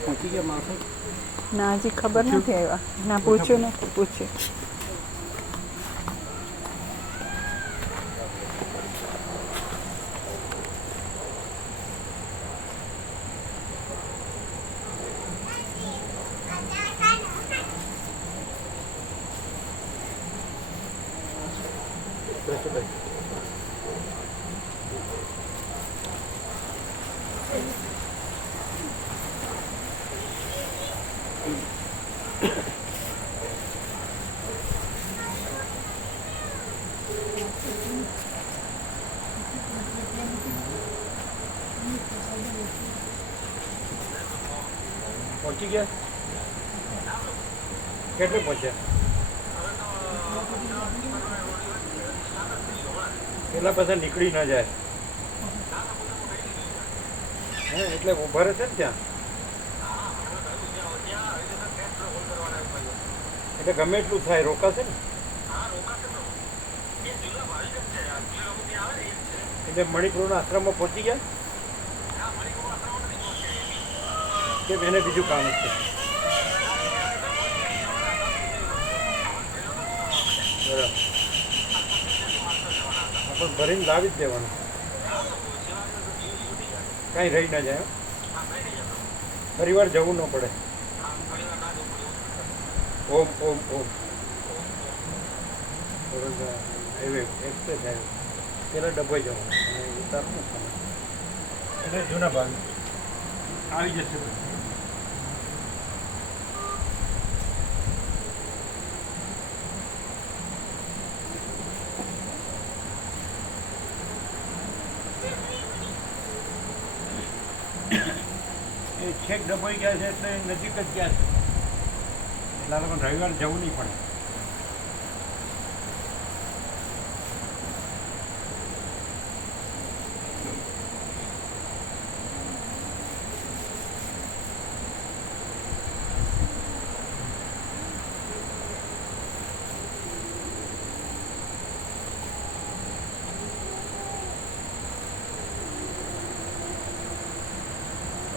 પહોંચી ગયા માણસો ના હજી ખબર નથી આવ્યા ના પૂછ્યું નથી પૂછ્યું પહોંચી ગયા કેટલે પહોંચ્યા પેલા બધા નીકળી ના જાય હે એટલે ઉભા રહેશે ને ત્યાં એટલે ગમે એટલું થાય રોકાશે ને એટલે મણિપુરના આશ્રમમાં પહોંચી ગયા કે એને બીજું કામ છે બરાબર પણ ભરીને લાવી જ દેવાનું કાંઈ રહી ના જાય ફરીવાર જવું ન પડે ઓમ ઓમ ઓમ હાઈવે એક્સપ્રેસ હાઈવે પેલા ડબ્બોઈ જવાનું અને ઉતારવું એટલે જૂના ભાગ આવી જશે છેક ડબોઈ ગયા છે એટલે નજીક જ ગયા છે એટલે આ લોકોને રવિવાર જવું નહીં પડે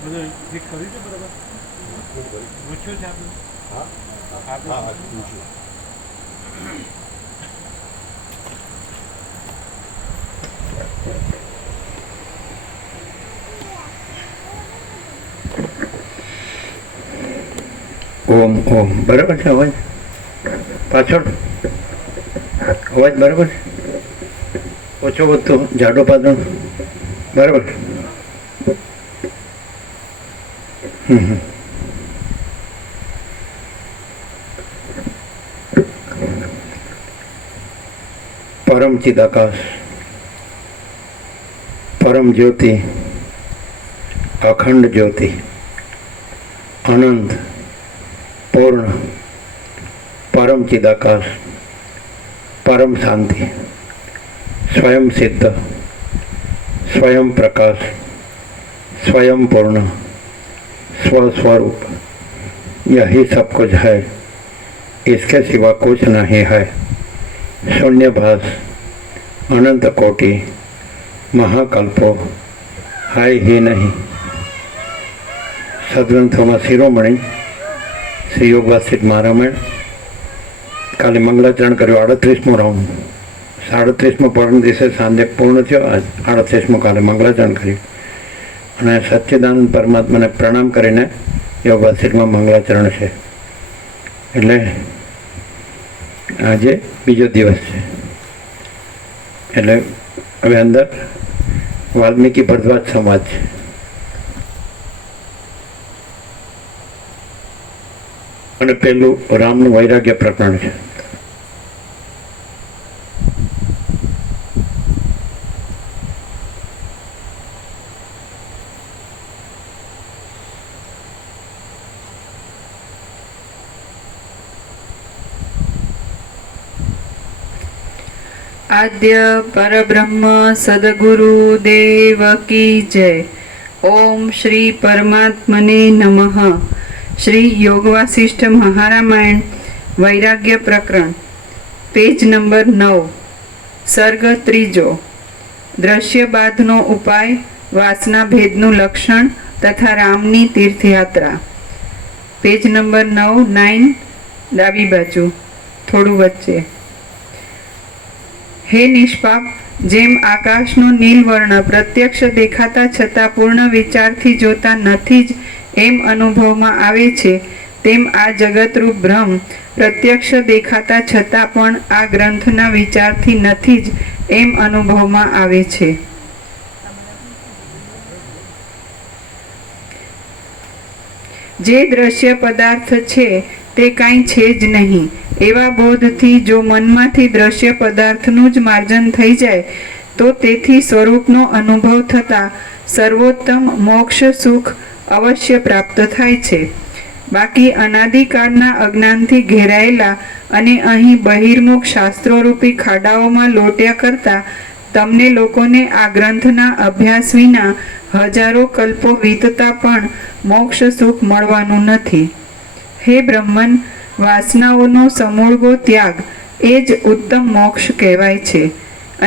બધું ફિટ કર્યું છે બરાબર પૂછ્યું છે આપણે હા પૂછ્યું ઓમ ઓમ બરાબર છે અવાજ પાછળ અવાજ બરાબર છે ઓછો વધતો જાડો પાતળો બરાબર परम चिदाकाश परम ज्योति अखंड ज्योति अनंत पूर्ण परम चिदाकाश परम शांति स्वयं सिद्ध स्वयं प्रकाश स्वयं पूर्ण स्वस्वरूप यही सब कुछ है इसके सिवा कुछ नहीं है शून्यभास अनंत कोटि महाकल्पो है ही नहीं सद्ग्रंथों में शिरोमणि श्री योगवासित महारामायण काले मंगलाचरण कर्યું 38મો રાઉન્ડ 37મો પરમ દિવસે સાંજે પૂર્ણ થયો આજ 38મો કાલે મંગલાચરણ કર્યું અને સચ્ચિદાનંદ પરમાત્માને પ્રણામ કરીને યોગવાસિતમાં મંગલાચરણ છે એટલે આજે બીજો દિવસ છે એટલે હવે અંદર વાલ્મીકી ભરદ્વાજ સમાજ છે અને પેલું રામનું વૈરાગ્ય પ્રકરણ છે आद्य परब्रह्म सद्गुरु देव की जय। ओम श्री परमात्मने नमः। श्री योग वासिष्ठ महारामायण वैराग्य प्रकरण पेज नंबर 9 सर्ग त्रीजो दृश्य बाधनो उपाय वासना भेदનું લક્ષણ તથા રામની તીર્થયાત્રા પેજ નંબર 9 ડાબી બાજુ થોડું વચ્ચે। હે નિષ્પાપ, જેમ આકાશનો નીલવર્ણ પ્રત્યક્ષ દેખાતા છતાં પૂર્ણ વિચારથી જોતા નથી જ એમ અનુભવમાં આવે છે, તેમ આ જગતરૂપ ભ્રમ પ્રત્યક્ષ દેખાતા છતાં પણ આ ગ્રંથના વિચારથી નથી જ એમ અનુભવમાં આવે છે। જે દ્રશ્ય પદાર્થ છે તે કાંઈ છે જ નહીં એવા બોધથી જો મનમાંથી દ્રશ્ય પદાર્થનું જ માર્જન થઈ જાય તો તેથી સ્વરૂપનો અનુભવ થતાં સર્વોત્તમ મોક્ષ સુખ અવશ્ય પ્રાપ્ત થાય છે। બાકી અનાદિકાળના અજ્ઞાનથી ઘેરાયેલા અને અહીં બહિર્મુખ શાસ્ત્રોરૂપી ખાડાઓમાં લોટ્યા કરતા તમને લોકોને આ ગ્રંથના અભ્યાસ વિના હજારો કલ્પો વીતતા પણ મોક્ષ સુખ મળવાનું નથી। હે બ્રહ્મન, વાસનાઓનો સમૂળગો ત્યાગ એ જ ઉત્તમ મોક્ષ કહેવાય છે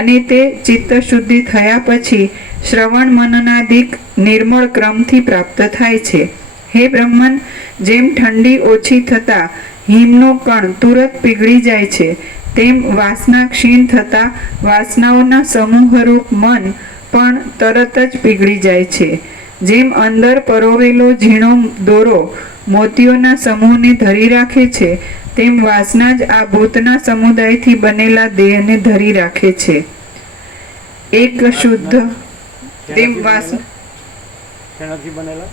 અને તે ચિત્તશુદ્ધિ થયા પછી શ્રવણ મનનાદિક નિર્મળ ક્રમથી પ્રાપ્ત થાય છે। હે બ્રહ્મન, જેમ ઠંડી ઓછી થતાં હિમનો કણ તુરત પીગળી જાય છે, તેમ વાસના ક્ષીણ થતાં વાસનાઓના સમૂહરૂપ મન પણ તરત જ પીગળી જાય છે। જેમ અંદર પરોવેલો ઝીણો દોરો મોતીઓના સમૂહને ધરી રાખે છે, તેમ વાસના જ આ ભૂતના સમુદાયથી બનેલા દેહને ધરી રાખે છે। એક શુદ્ધ તેમ શેનાથી બનેલા?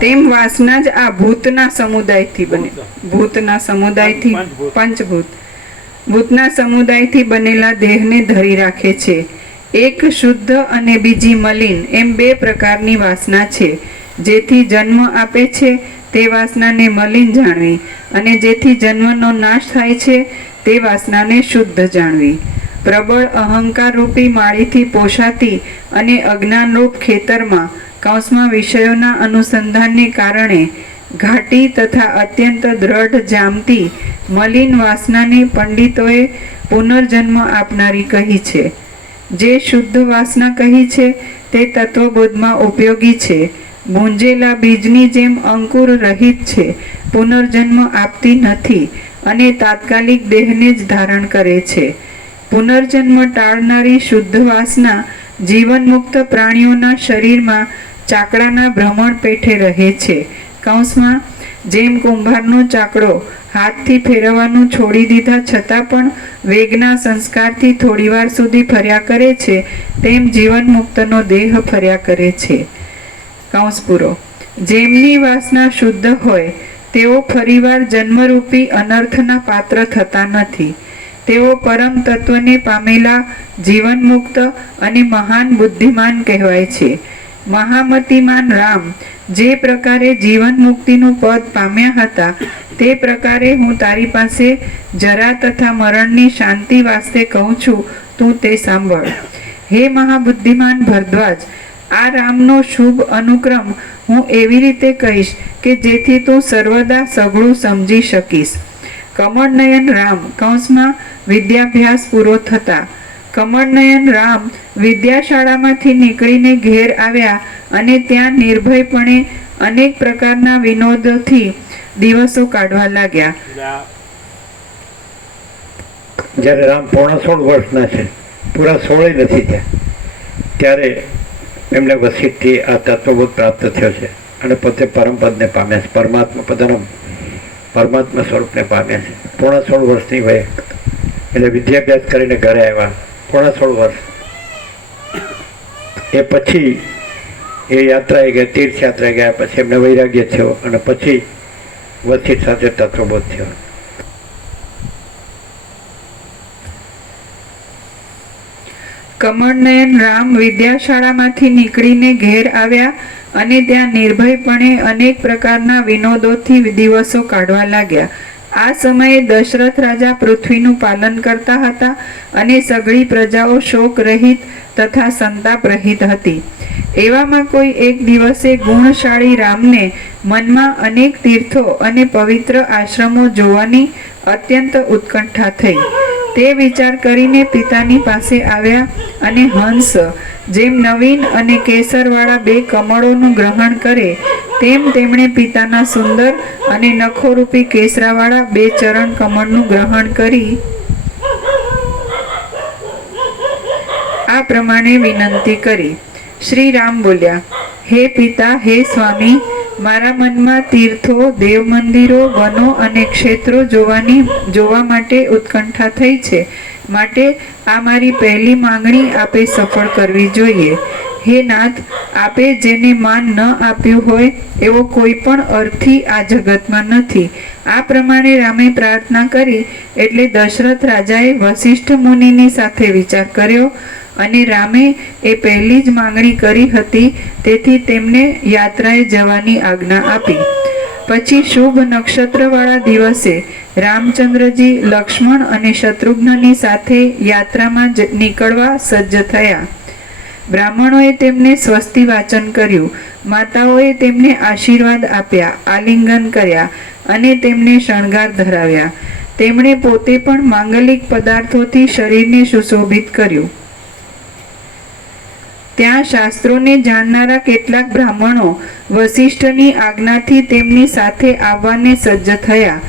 તેમ વાસના જ આ ભૂતના સમુદાયથી બને ભૂતના સમુદાયથી પંચભૂત ભૂતના સમુદાયથી બનેલા દેહને ધરી રાખે છે। એક શુદ્ધ અને બીજી મલિન એમ બે પ્રકારની વાસના છે। જેથી જન્મ આપે છે તે વાસનાને મલિન જાણવી અને જેથી જન્મનો નાશ થાય છે તે વાસનાને શુદ્ધ જાણવી। પ્રબળ અહંકાર રૂપી માળીથી પોષાતી અને અજ્ઞાનરૂપ ખેતરમાં કૌંસમાં વિષયોના અનુસંધાનને કારણે ઘાટી તથા અત્યંત દ્રઢ જામતી મલિન વાસનાને પંડિતોએ પુનર્જન્મ આપનારી કહી છે। જે શુદ્ધ વાસના કહી છે તે તત્વબોધમાં ઉપયોગી છે, ભૂંજેલા બીજની જેમ અંકુર રહિત છે, પુનર્જન્મ આપતી નથી અને તાત્કાલિક દેહને જ ધારણ કરે છે। પુનર્જન્મ ટાળનારી શુદ્ધ વાસના જીવન મુક્ત પ્રાણીઓના શરીરમાં ચાકડાના ભ્રમણ પેઠે રહે છે। કૌંસમાં જેમ કુંભારનો ચાકડો હાથથી ફેરવવાનું છોડી દીધા છતાં પણ વેગના સંસ્કારથી થોડીવાર સુધી ફર્યા કરે છે, તેમ જીવન મુક્તનો દેહ ફર્યા કરે છે। કૌંસ પૂરો। જેમની વાસના શુદ્ધ હોય તેઓ ફરીવાર જન્મરૂપી અનર્થના પાત્ર થતા નથી। તેઓ પરમ તત્વને પામેલા જીવન મુક્ત અને મહાન બુદ્ધિમાન કહેવાય છે। મહામતિમાન રામ જે પ્રકારે જીવન મુક્તિનું પદ પામ્યા હતા તે પ્રકારે હું તારી પાસે જરા તથા મરણની શાંતિ વાસ્તે કહું છું, તું તે સાંભળ। હે મહાબુદ્ધિમાન ભરદ્વાજ, આ રામનો શુભ અનુક્રમ હું એવી રીતે કહીશ કે જેથી તું સર્વદા સઘળું સમજી શકીશ। કમળનયન રામ કૌંસમાં વિદ્યાભ્યાસ પૂરો થતા કમળનયન રામ વિદ્યાશાળામાંથી નીકળીને ઘેર આવ્યા અને ત્યાં નિર્ભયપણે અનેક પ્રકારના વિનોદોથી દિવસો કાઢવા લાગ્યા। જ્યારે રામ પોણા 16 વર્ષના છે, પૂરા 16 નથી થયા, ત્યારે એમને વસિષ્ઠથી આ તત્વબોધ પ્રાપ્ત થયો છે અને પોતે પરમપદને પામ્યા છે, પરમાત્મા સ્વરૂપને પામ્યા છે। પોણા 16 વર્ષની વયે એટલે વિદ્યાભ્યાસ કરીને ઘરે આવ્યા, પોણા 16 વર્ષ। એ પછી એ યાત્રાએ ગયા, તીર્થયાત્રાએ ગયા, પછી એમને વૈરાગ્ય થયો અને પછી વસિષ્ઠ સાથે તત્વબોધ થયો। કમળનયન રામ વિદ્યાશાળામાંથી નીકળીને ઘેર આવ્યા અને ત્યાં નિર્ભયપણે અનેક પ્રકારના વિનોદોથી દિવસો કાઢવા લાગ્યા। આ સમયે દશરથ રાજા પૃથ્વીનું પાલન કરતા હતા અને સઘળી પ્રજાઓ શોક રહિત તથા સંતાપ રહિત હતી. એવામાં કોઈ એક દિવસે ગુણશાળી રામને મનમાં અનેક તીર્થો અને પવિત્ર આશ્રમો જોવાની અત્યંત ઉત્કંઠા થઈ. તે વિચાર કરીને પિતાની પાસે આવ્યા અને હંસ જેમ નવીન અને કેસરવાળા 2 કમળોનું ગ્રહણ કરે તેમ તેમણે પિતાના સુંદર અને નખોરૂપી કેસરાવાળા 2 ચરણ કમળનું ગ્રહણ કરી આ પ્રમાણે વિનંતી કરી. શ્રી રામ બોલ્યા, હે પિતા, હે સ્વામી, મારા મનમાં તીર્થો, દેવ મંદિરો, વનો અને ક્ષેત્રો જોવા માટે ઉત્કંઠા થઈ છે. માટે આ મારી પહેલી માંગણી આપે સફળ કરવી જોઈએ. હે નાથ, આપે જેને માન ન આપ્યું હોય એવો કોઈ પણ અર્થી આ જગતમાં નથી. આ પ્રમાણે રામે પ્રાર્થના કરી એટલે દશરથ રાજાએ વશિષ્ઠ મુનિની સાથે વિચાર કર્યો અને રામે એ પહેલી જ માંગણી કરી હતી, તેથી તેમને યાત્રાએ જવાની આજ્ઞા આપી. પછી શુભ નક્ષત્રવાળા દિવસે રામચંદ્રજી લક્ષ્મણ અને શત્રુઘ્નની સાથે યાત્રામાં નીકળવા સજ્જ થયા. બ્રાહ્મણોએ તેમને સ્વસ્તિ વાચન કર્યું. માતાઓએ તેમને આશીર્વાદ આપ્યા, આલિંગન કર્યા અને તેમને શણગાર ધરાવ્યા. તેમણે પોતે પણ માંગલિક પદાર્થોથી શરીરને સુશોભિત કર્યું. ત્યાં શાસ્ત્રોને જાણનારા કેટલાક બ્રાહ્મણો વશિષ્ઠની આજ્ઞાથી તેમની સાથે આવવાને સજ્જ થયા.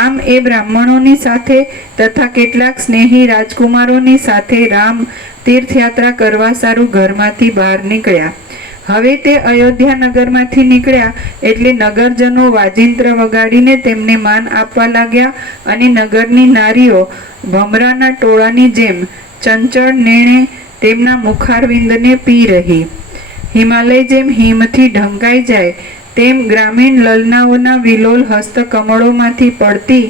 આમ એ બ્રાહ્મણોની સાથે તથા કેટલાક સ્નેહી રાજકુમારોની સાથે રામ તીર્થયાત્રા કરવા સારું ઘરમાંથી બહાર નીકળ્યા. હવે તે અયોધ્યા નગરમાંથી નીકળ્યા એટલે નગરજનો વાજિંત્ર વગાડીને તેમને માન આપવા લાગ્યા અને નગરની નારીઓ ભમરાના ટોળાની જેમ ચંચળ નેણે તેમના મુખારવિંદને પી રહી. હિમાલય જેમ હિમથી ઢંકાઈ જાય તેમ ગ્રામીણ લલનાઓના વિલોલ હસ્ત કમળોમાંથી પડતી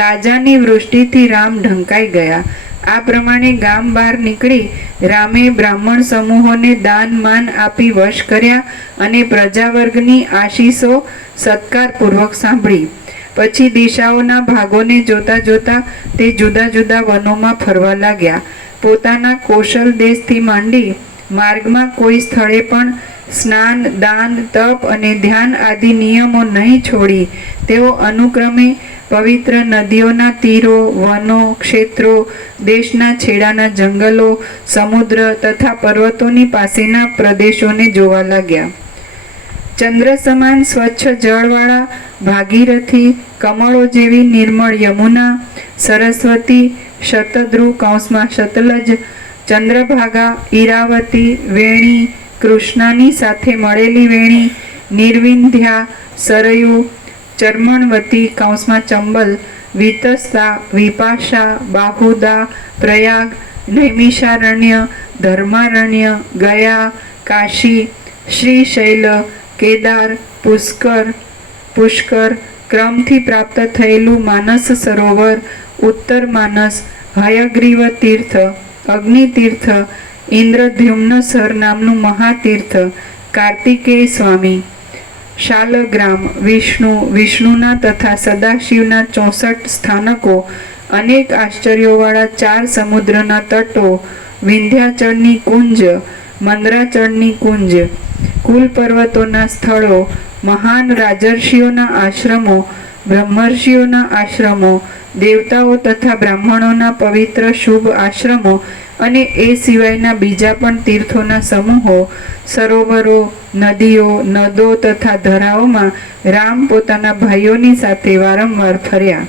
લાજાની વૃષ્ટિથી રામ ઢંકાઈ ગયા. આ પ્રમાણે ગામ બહાર નીકળી રામે બ્રાહ્મણ સમૂહોને દાન માન આપી વશ કર્યા અને પ્રજાવર્ગની આશીષો સત્કારપૂર્વક સાંભળી. પછી દિશાઓના ભાગોને જોતા જોતા તે જુદા જુદા વનોમાં ફરવા લાગ્યા. પોતાના કૌશલ દેશથી માંડી માર્ગમાં કોઈ સ્થળે પણ સ્નાન, દાન, તપ અને ધ્યાન આદિ નિયમો નહીં છોડી તેઓ અનુક્રમે પવિત્ર નદીઓના તીરો, વનો, ક્ષેત્રો, દેશના છેડાના જંગલો, સમુદ્ર તથા પર્વતોની પાસેના પ્રદેશોને જોવા લાગ્યા. ચંદ્ર સમાન સ્વચ્છ જળવાળા ભાગીરથી, કમળો જેવી નિર્મળ યમુના, સરસ્વતી, શતદ્રુ શતલજ, ચંદ્રભાગા, ઈરાવતી, વેણી, કૃષ્ણાની સાથે મળેલી વેણી, નિર્વિંધ્યા, સરયુ, ચર્મણવતી ચંબલ, વિતસ્તા, વિપાશા, બાહુદા, પ્રયાગ, નૈમિષારણ્ય, ધર્મારણ્ય, ગયા, કાશી, શ્રીશૈલ, કેદાર, પુષ્કર, ક્રમથી પ્રાપ્ત થયેલું માનસ સરોવર, ઉત્તર માનસ, હયગ્રીવ તીર્થ, અગ્નિ તીર્થ, ઇન્દ્રદ્યુમ્ન સર નામનું મહાતીર્થ, કાર્તિકેય સ્વામી, શાલગ્રામ, વિષ્ણુના તથા સદાશિવના 64 સ્થાનકો, અનેક આશ્ચર્યોવાળા 4 સમુદ્રના તટો, વિંધ્યાચળની કુંજ, મંદરાચળની કુંજ, કુલ પર્વતોના સ્થળો, મહાન રાજર્ષિઓના આશ્રમો, બ્રહ્મર્ષિઓના આશ્રમો, દેવતાઓ તથા બ્રાહ્મણોના પવિત્ર શુભ આશ્રમો અને એ સિવાયના બીજા પણ તીર્થોના સમૂહો, સરોવરો, નદીઓ, નદો તથા ધરાઓમાં રામ પોતાના ભાઈઓની સાથે વારંવાર ફર્યા.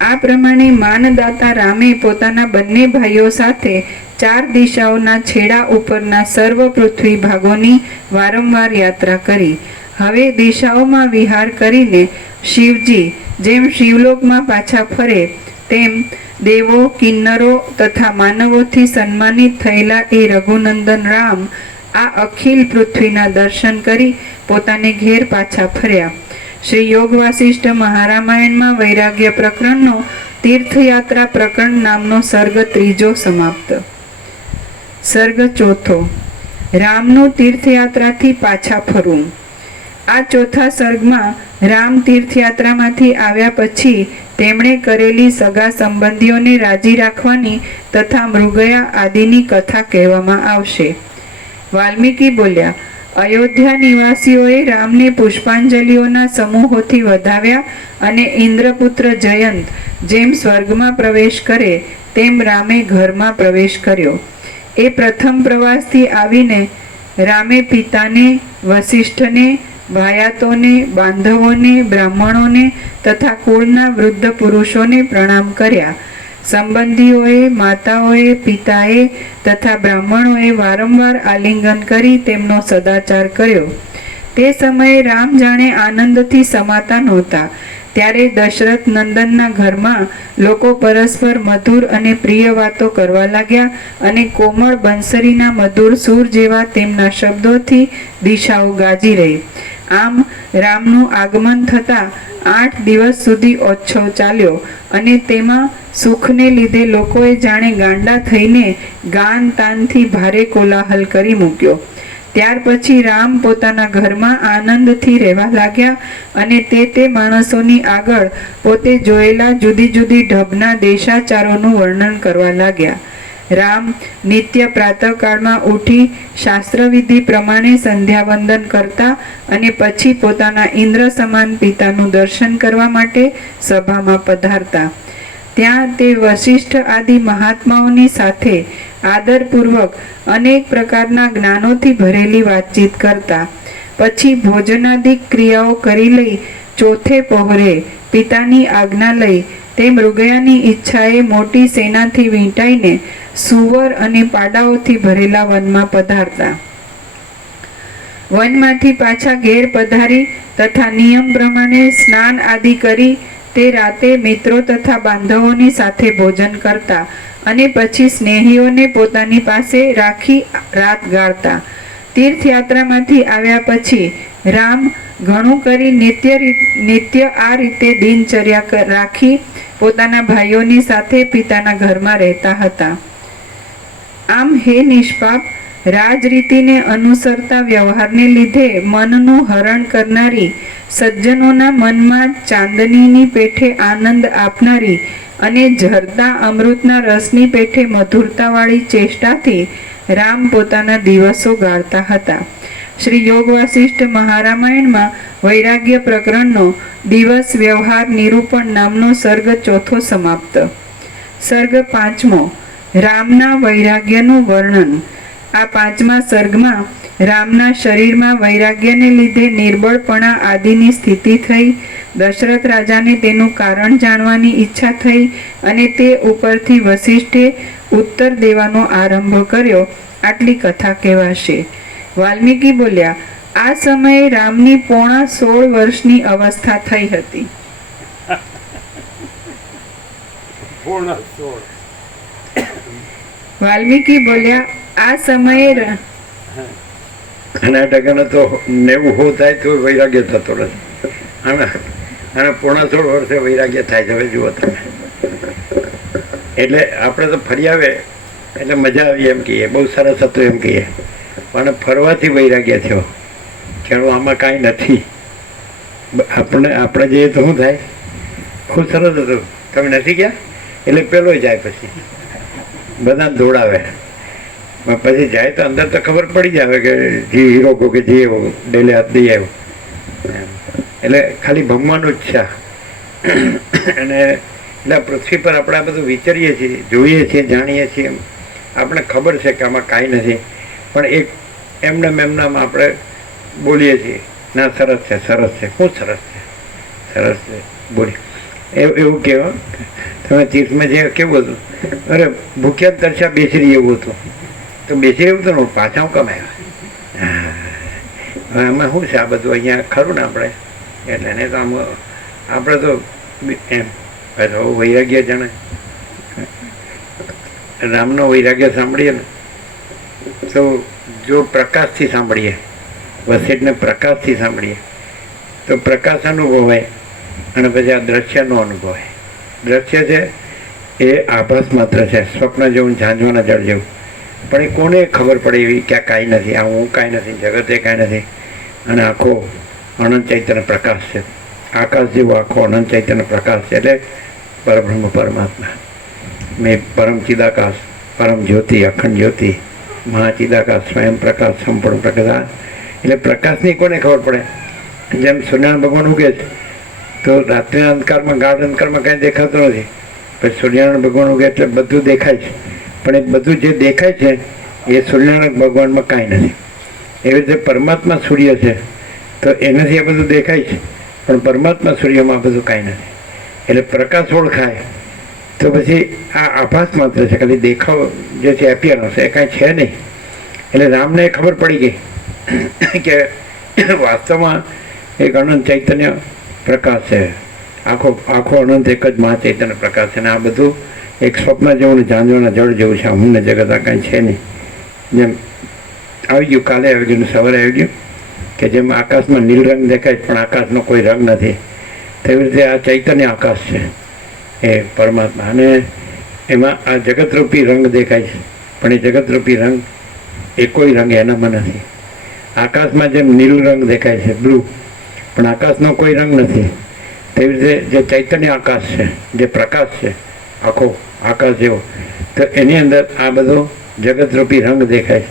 આ પ્રમાણે માનદાતા રામે પોતાના બંને ભાઈઓ સાથે 4 દિશાઓના છેડા ઉપરના સર્વ પૃથ્વી ભાગોની વારંવાર યાત્રા કરી. હવે દિશાઓમાં વિહાર કરીને શિવજી જેમ શિવલોકમાં પાછા ફરે તેમ દેવો, કિન્નરો તથા માનવોથી સન્માનિત થયેલા એ રઘુનંદન રામ આ અખિલ પૃથ્વીના દર્શન કરી પોતાને ઘેર પાછા ફર્યા. શ્રી યોગ વાસિષ્ઠ મહારામાયણમાં વૈરાગ્ય પ્રકરણનો તીર્થયાત્રા પ્રકરણ નામનો સર્ગ 3 સમાપ્ત. સર્ગ 4 રામનું તીર્થયાત્રાથી પાછા ફરવું. આ ચોથા સર્ગમાં રામ તીર્થયાત્રામાંથી આવ્યા પછી તેમણે કરેલી સગા સંબંધીઓને રાજી રાખવાની તથા મૃગયા આદિની કથા કહેવામાં આવશે. વાલ્મીકી બોલ્યા, અયોધ્યા નિવાસીઓએ રામને પુષ્પાંજલિઓના સમૂહોથી વધાવ્યા અને ઇન્દ્રપુત્ર જયંત જેમ સ્વર્ગમાં પ્રવેશ કરે તેમ રામે ઘરમાં પ્રવેશ કર્યો. એ પ્રથમ પ્રવાસથી આવીને રામે પિતાને, વસિષ્ઠને, ભાયાતોને, બાંધવોને, બ્રાહ્મણોને તથા કુળના વૃદ્ધ પુરુષોને પ્રણામ કર્યા. સંબંધીઓએ, માતાઓએ, પિતાએ તથા બ્રાહ્મણોએ વારંવાર આલિંગન કરી તેમનો સદાચાર કર્યો. તે સમયે રામ જાણે આનંદથી સમાતા નહોતા. ત્યારે દશરથ નંદનના ઘરમાં લોકો પરસ્પર મધુર અને પ્રિય વાતો કરવા લાગ્યા અને કોમળ બંસરીના મધુર સૂર જેવા તેમના શબ્દોથી દિશાઓ ગાજી રહી. આમ રામનું આગમન થતાં 8 દિવસ સુધી ઓછો ચાલ્યો અને તેમાં સુખને લીધે લોકોએ જાણે ગાંડા થઈને ગાન તાનથી ભારે કોલાહલ કરી મૂક્યો. ત્યાર પછી રામ પોતાના ઘરમાં આનંદથી રહેવા લાગ્યા અને તે માણસોની આગળ પોતે જોયેલા જુદી જુદી ઢબના દેશાચારોનું વર્ણન કરવા લાગ્યા. રામ નિત્ય પ્રાતઃકાળમાં ઉઠી શાસ્ત્રવિધિ પ્રમાણે સંધ્યાવંદન કરતા અને પછી પોતાના ઇન્દ્ર સમાન પિતાનું દર્શન કરવા માટે સભામાં પધારતા. ત્યાં તે વશિષ્ઠ આદિ મહાત્માઓની સાથે આદરપૂર્વક અનેક પ્રકારના જ્ઞાનોથી ભરેલી વાતચીત કરતા. પછી ભોજનાદિક ક્રિયાઓ કરી લઈ ચોથે પહોરે પિતાની આજ્ઞા લઈ તે મૃગયાની ઈચ્છાએ મોટી સેનાથી વીંટાઈને સુવર અને પાડાઓથી ભરેલા વનમાં પધારતા. વનમાંથી પાછા ઘેર પધારી તથા નિયમ પ્રમાણે સ્નાન આદિ કરી તે રાતે મિત્રો તથા બાંધવોની સાથે ભોજન કરતા અને પછી સ્નેહીઓને પોતાની પાસે રાખી રાત ગાળતા. તીર્થયાત્રામાંથી આવ્યા પછી રામ ઘણું કરી નિત્ય આ રીતે દિનચર્યા રાખી પોતાના ભાઈઓની સાથે પિતાના ઘરમાં રહેતા હતા. આમ હે નિષ્પાપ, રાજરીતિને અનુસરતા વ્યવહારને લીધે મનનું હરણ કરનારી, સજ્જનોના મનમાં ચાંદનીની પેઠે આનંદ આપનારી અને ઝરતા અમૃતના રસની પેઠે મધુરતાવાળી ચેષ્ટાથી રામ પોતાના દિવસો ગાળતા હતા. શ્રી યોગ વાસિષ્ઠ મહારામાયણમાં વૈરાગ્ય પ્રકરણનો દિવસ વ્યવહાર નિરૂપણ નામનો સર્ગ ચોથો સમાપ્ત. સર્ગ પાંચમો, રામના વૈરાગ્યનું વર્ણન. આ પાંચમા સર્ગમાં રામના શરીરમાં વૈરાગ્યને લીધે નિર્બળપણા આદિની સ્થિતિ થઈ. દશરથ રાજાને તેનું કારણ જાણવાની ઈચ્છા થઈ અને તે ઉપરથી વસિષ્ઠે ઉત્તર દેવાનો આરંભ કર્યો. આટલી કથા કહેવાશે. વાલ્મીકી બોલ્યા, આ સમયે રામની પોણા 16 વર્ષની અવસ્થા થઈ હતી. વાલ્મીકી બોલ્યા, આ સમયે એના ટકાને તો 90 થાય તો વૈરાગ્ય થતો નથી. અને પોણા 16 વર્ષે વૈરાગ્ય થાય છે. હવે જુઓ તમે, એટલે આપણે તો ફરી આવે એટલે મજા આવી એમ કહીએ, બહુ સરસ હતું એમ કહીએ, પણ ફરવાથી વૈરાગ્ય થયો. ખેડૂ આમાં કાંઈ નથી. આપણે જઈએ તો શું થાય? ખૂબ સરસ હતું, તમે નથી ગયા એટલે પેલો જાય, પછી બધા દોડાવે, પછી જાય તો અંદર તો ખબર પડી જાય કે જી હીરો કહો કે જે એવો ડેલે હાથ દઈ આવ્યો. એટલે ખાલી ભગવાનનું જ છે. અને એટલે પૃથ્વી પર આપણે આ બધું વિચારીએ છીએ, જોઈએ છીએ, જાણીએ છીએ, આપણે ખબર છે કે આમાં કાંઈ નથી, પણ એક એમનામાં આપણે બોલીએ છીએ, ના સરસ છે, સરસ છે, શું સરસ છે, સરસ છે બોલી એવું કહેવા. તમે તીર્થમાં જે કેવું હતું, અરે ભૂખ્યા તરસ્યા બેસી રહી એવું હતું, તો બેસી રહ્યું હતું ને પાછા હું કમાયા. એમાં શું છે આ બધું અહીંયા ખરું ને આપણે, એટલે ને તો આમ આપણે તો એમ વૈરાગ્ય જાણે રામનો વૈરાગ્ય સાંભળીએ ને તો જો પ્રકાશથી સાંભળીએ, વસિષ્ઠને પ્રકાશથી સાંભળીએ તો પ્રકાશ અનુભવાય અને પછી આ દ્રશ્યનો અનુભવાય. દ્રશ્ય છે એ આભાસ માત્ર છે, સ્વપ્ન જેવું, ઝાંઝવાના જળ જેવું, પણ એ કોને ખબર પડે એવી કે આ કાંઈ નથી, આ હું કાંઈ નથી, જગત એ કાંઈ નથી, અને આખો અનંત ચૈતન્ય પ્રકાશ છે. આકાશ જેવો આખો અનંત ચૈતન્ય પ્રકાશ છે એટલે પરબ્રહ્મ પરમાત્મા. મેં પરમ ચિદાકાશ, પરમ જ્યોતિ, અખંડ જ્યોતિ, મહાચિદાકાશ, સ્વયં પ્રકાશ, સંપૂર્ણ પ્રકાશ. એટલે પ્રકાશની કોને ખબર પડે? જેમ સૂર્યનારાયણ ભગવાન ઉગે છે તો રાત્રિના અંધકારમાં, ગાઢ અંધકારમાં કાંઈ દેખાતું નથી. પછી સૂર્યનારાયણ ભગવાન ઉગે એટલે બધું દેખાય છે, પણ એ બધું જે દેખાય છે એ સૂર્યનારાયણ ભગવાનમાં કાંઈ નથી. એવી રીતે પરમાત્મા સૂર્ય છે તો એનાથી આ બધું દેખાય છે, પણ પરમાત્મા સૂર્યમાં બધું કાંઈ નથી. એટલે પ્રકાશ ઓળખાય તો પછી આ આભાસ માત્ર છે, ખાલી દેખાવ જે છે એપિયરન્સ, એ કાંઈ છે નહીં. એટલે રામને ખબર પડી ગઈ કે વાસ્તવમાં એક અનંત ચૈતન્ય પ્રકાશ છે, આખો અનંત એક જ મહાચૈતન્ય પ્રકાશ છે. અને આ બધું એક સ્વપ્ન જેવું ને ઝાંઝવાના જળ જેવું છે. અમૂલ્ય જગત આ કાંઈ છે નહીં. જેમ આવી ગયું, કાલે આવી ગયું, સવારે આવી ગયું કે જેમ આકાશમાં નીલ રંગ દેખાય પણ આકાશનો કોઈ રંગ નથી, તેવી રીતે આ ચૈતન્ય આકાશ છે એ પરમાત્મા. અને એમાં આ જગતરૂપી રંગ દેખાય છે, પણ એ જગતરૂપી રંગ એ કોઈ રંગ એનામાં નથી. આકાશમાં જેમ નીલ રંગ દેખાય છે, બ્લુ, પણ આકાશનો કોઈ રંગ નથી, તેવી રીતે જે ચૈતન્ય આકાશ છે, જે પ્રકાશ છે આખો આકાશ જેવો, તો એની અંદર આ બધો જગતરૂપી રંગ દેખાય છે,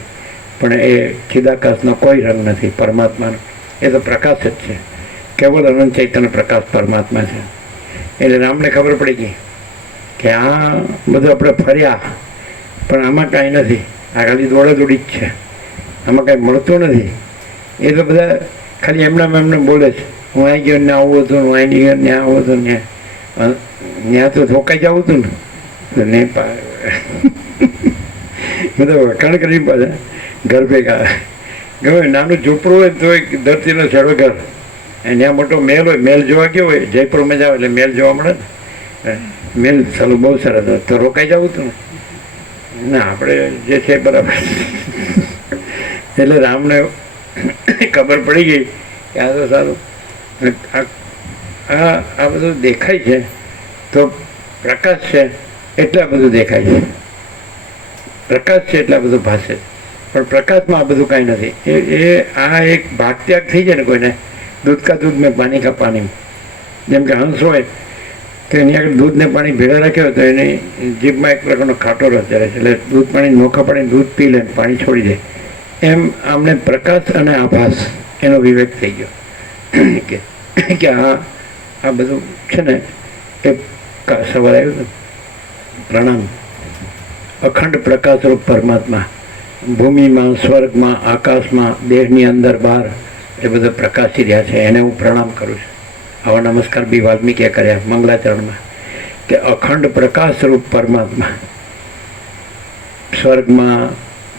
પણ એ ચિદાકાશનો કોઈ રંગ નથી પરમાત્માનો. એ તો પ્રકાશ જ છે, કેવલ અનંત ચૈતન્ય પ્રકાશ પરમાત્મા છે. એટલે રામને ખબર પડી ગઈ કે આ બધું આપણે ફર્યા પણ આમાં કાંઈ નથી, આ ખાલી દોડાદોડી જ છે, આમાં કાંઈ મળતું નથી. એ તો બધા ખાલી એમને બોલે છે, હું અહીં ગયો ને આવું હતું, હું અહીં ગયો ને આવું હતું, ત્યાં તો ધોકાઈ જવું હતું ને બધા વખાણ કરી પાછા ઘર ભેગા. ગમે નાનું ઝૂંપડું હોય તો એક ધરતીનો છેડો ઘર, ત્યાં મોટો મહેલ હોય, મહેલ જોવા ગયો હોય, જયપુરમાં જાવ એટલે મહેલ જોવા મળે ને, મહેલ ચાલુ બહુ સરસ હોય તો રોકાઈ જવું હતું ને. ના, આપણે જે છે બરાબર. એટલે રામને ખબર પડી ગઈ કે આ તો સારું, આ બધું દેખાય છે તો પ્રકાશ છે એટલે આ બધું દેખાય છે, પ્રકાશ છે એટલે આ બધું ભાષે, પણ પ્રકાશમાં આ બધું કાંઈ નથી. એ આ એક ભાગત્યાગ થઈ જાય ને કોઈને, દૂધ કા દૂધ મેં પાણી કા પાણી. જેમ કે હંસ હોય તો એની આગળ દૂધ ને પાણી ભેગા રાખ્યો હોય તો એની જીભમાં એક પ્રકારનો ખાટો રસ રહે છે, એટલે દૂધ પાણી નોખા પાણી દૂધ પી લે, પાણી છોડી દે. એમ આમને પ્રકાશ અને આભાસ એનો વિવેક થઈ ગયો કે આ બધું છે ને એ સવારે આવ્યું પ્રણામ. અખંડ પ્રકાશરૂપ પરમાત્મા ભૂમિમાં, સ્વર્ગમાં, આકાશમાં, દેહની અંદર બહાર એ બધા પ્રકાશી રહ્યા છે, એને હું પ્રણામ કરું છું. આવા નમસ્કાર બી વાલ્મીકીએ કર્યા મંગલાચરણમાં કે અખંડ પ્રકાશરૂપ પરમાત્મા સ્વર્ગમાં,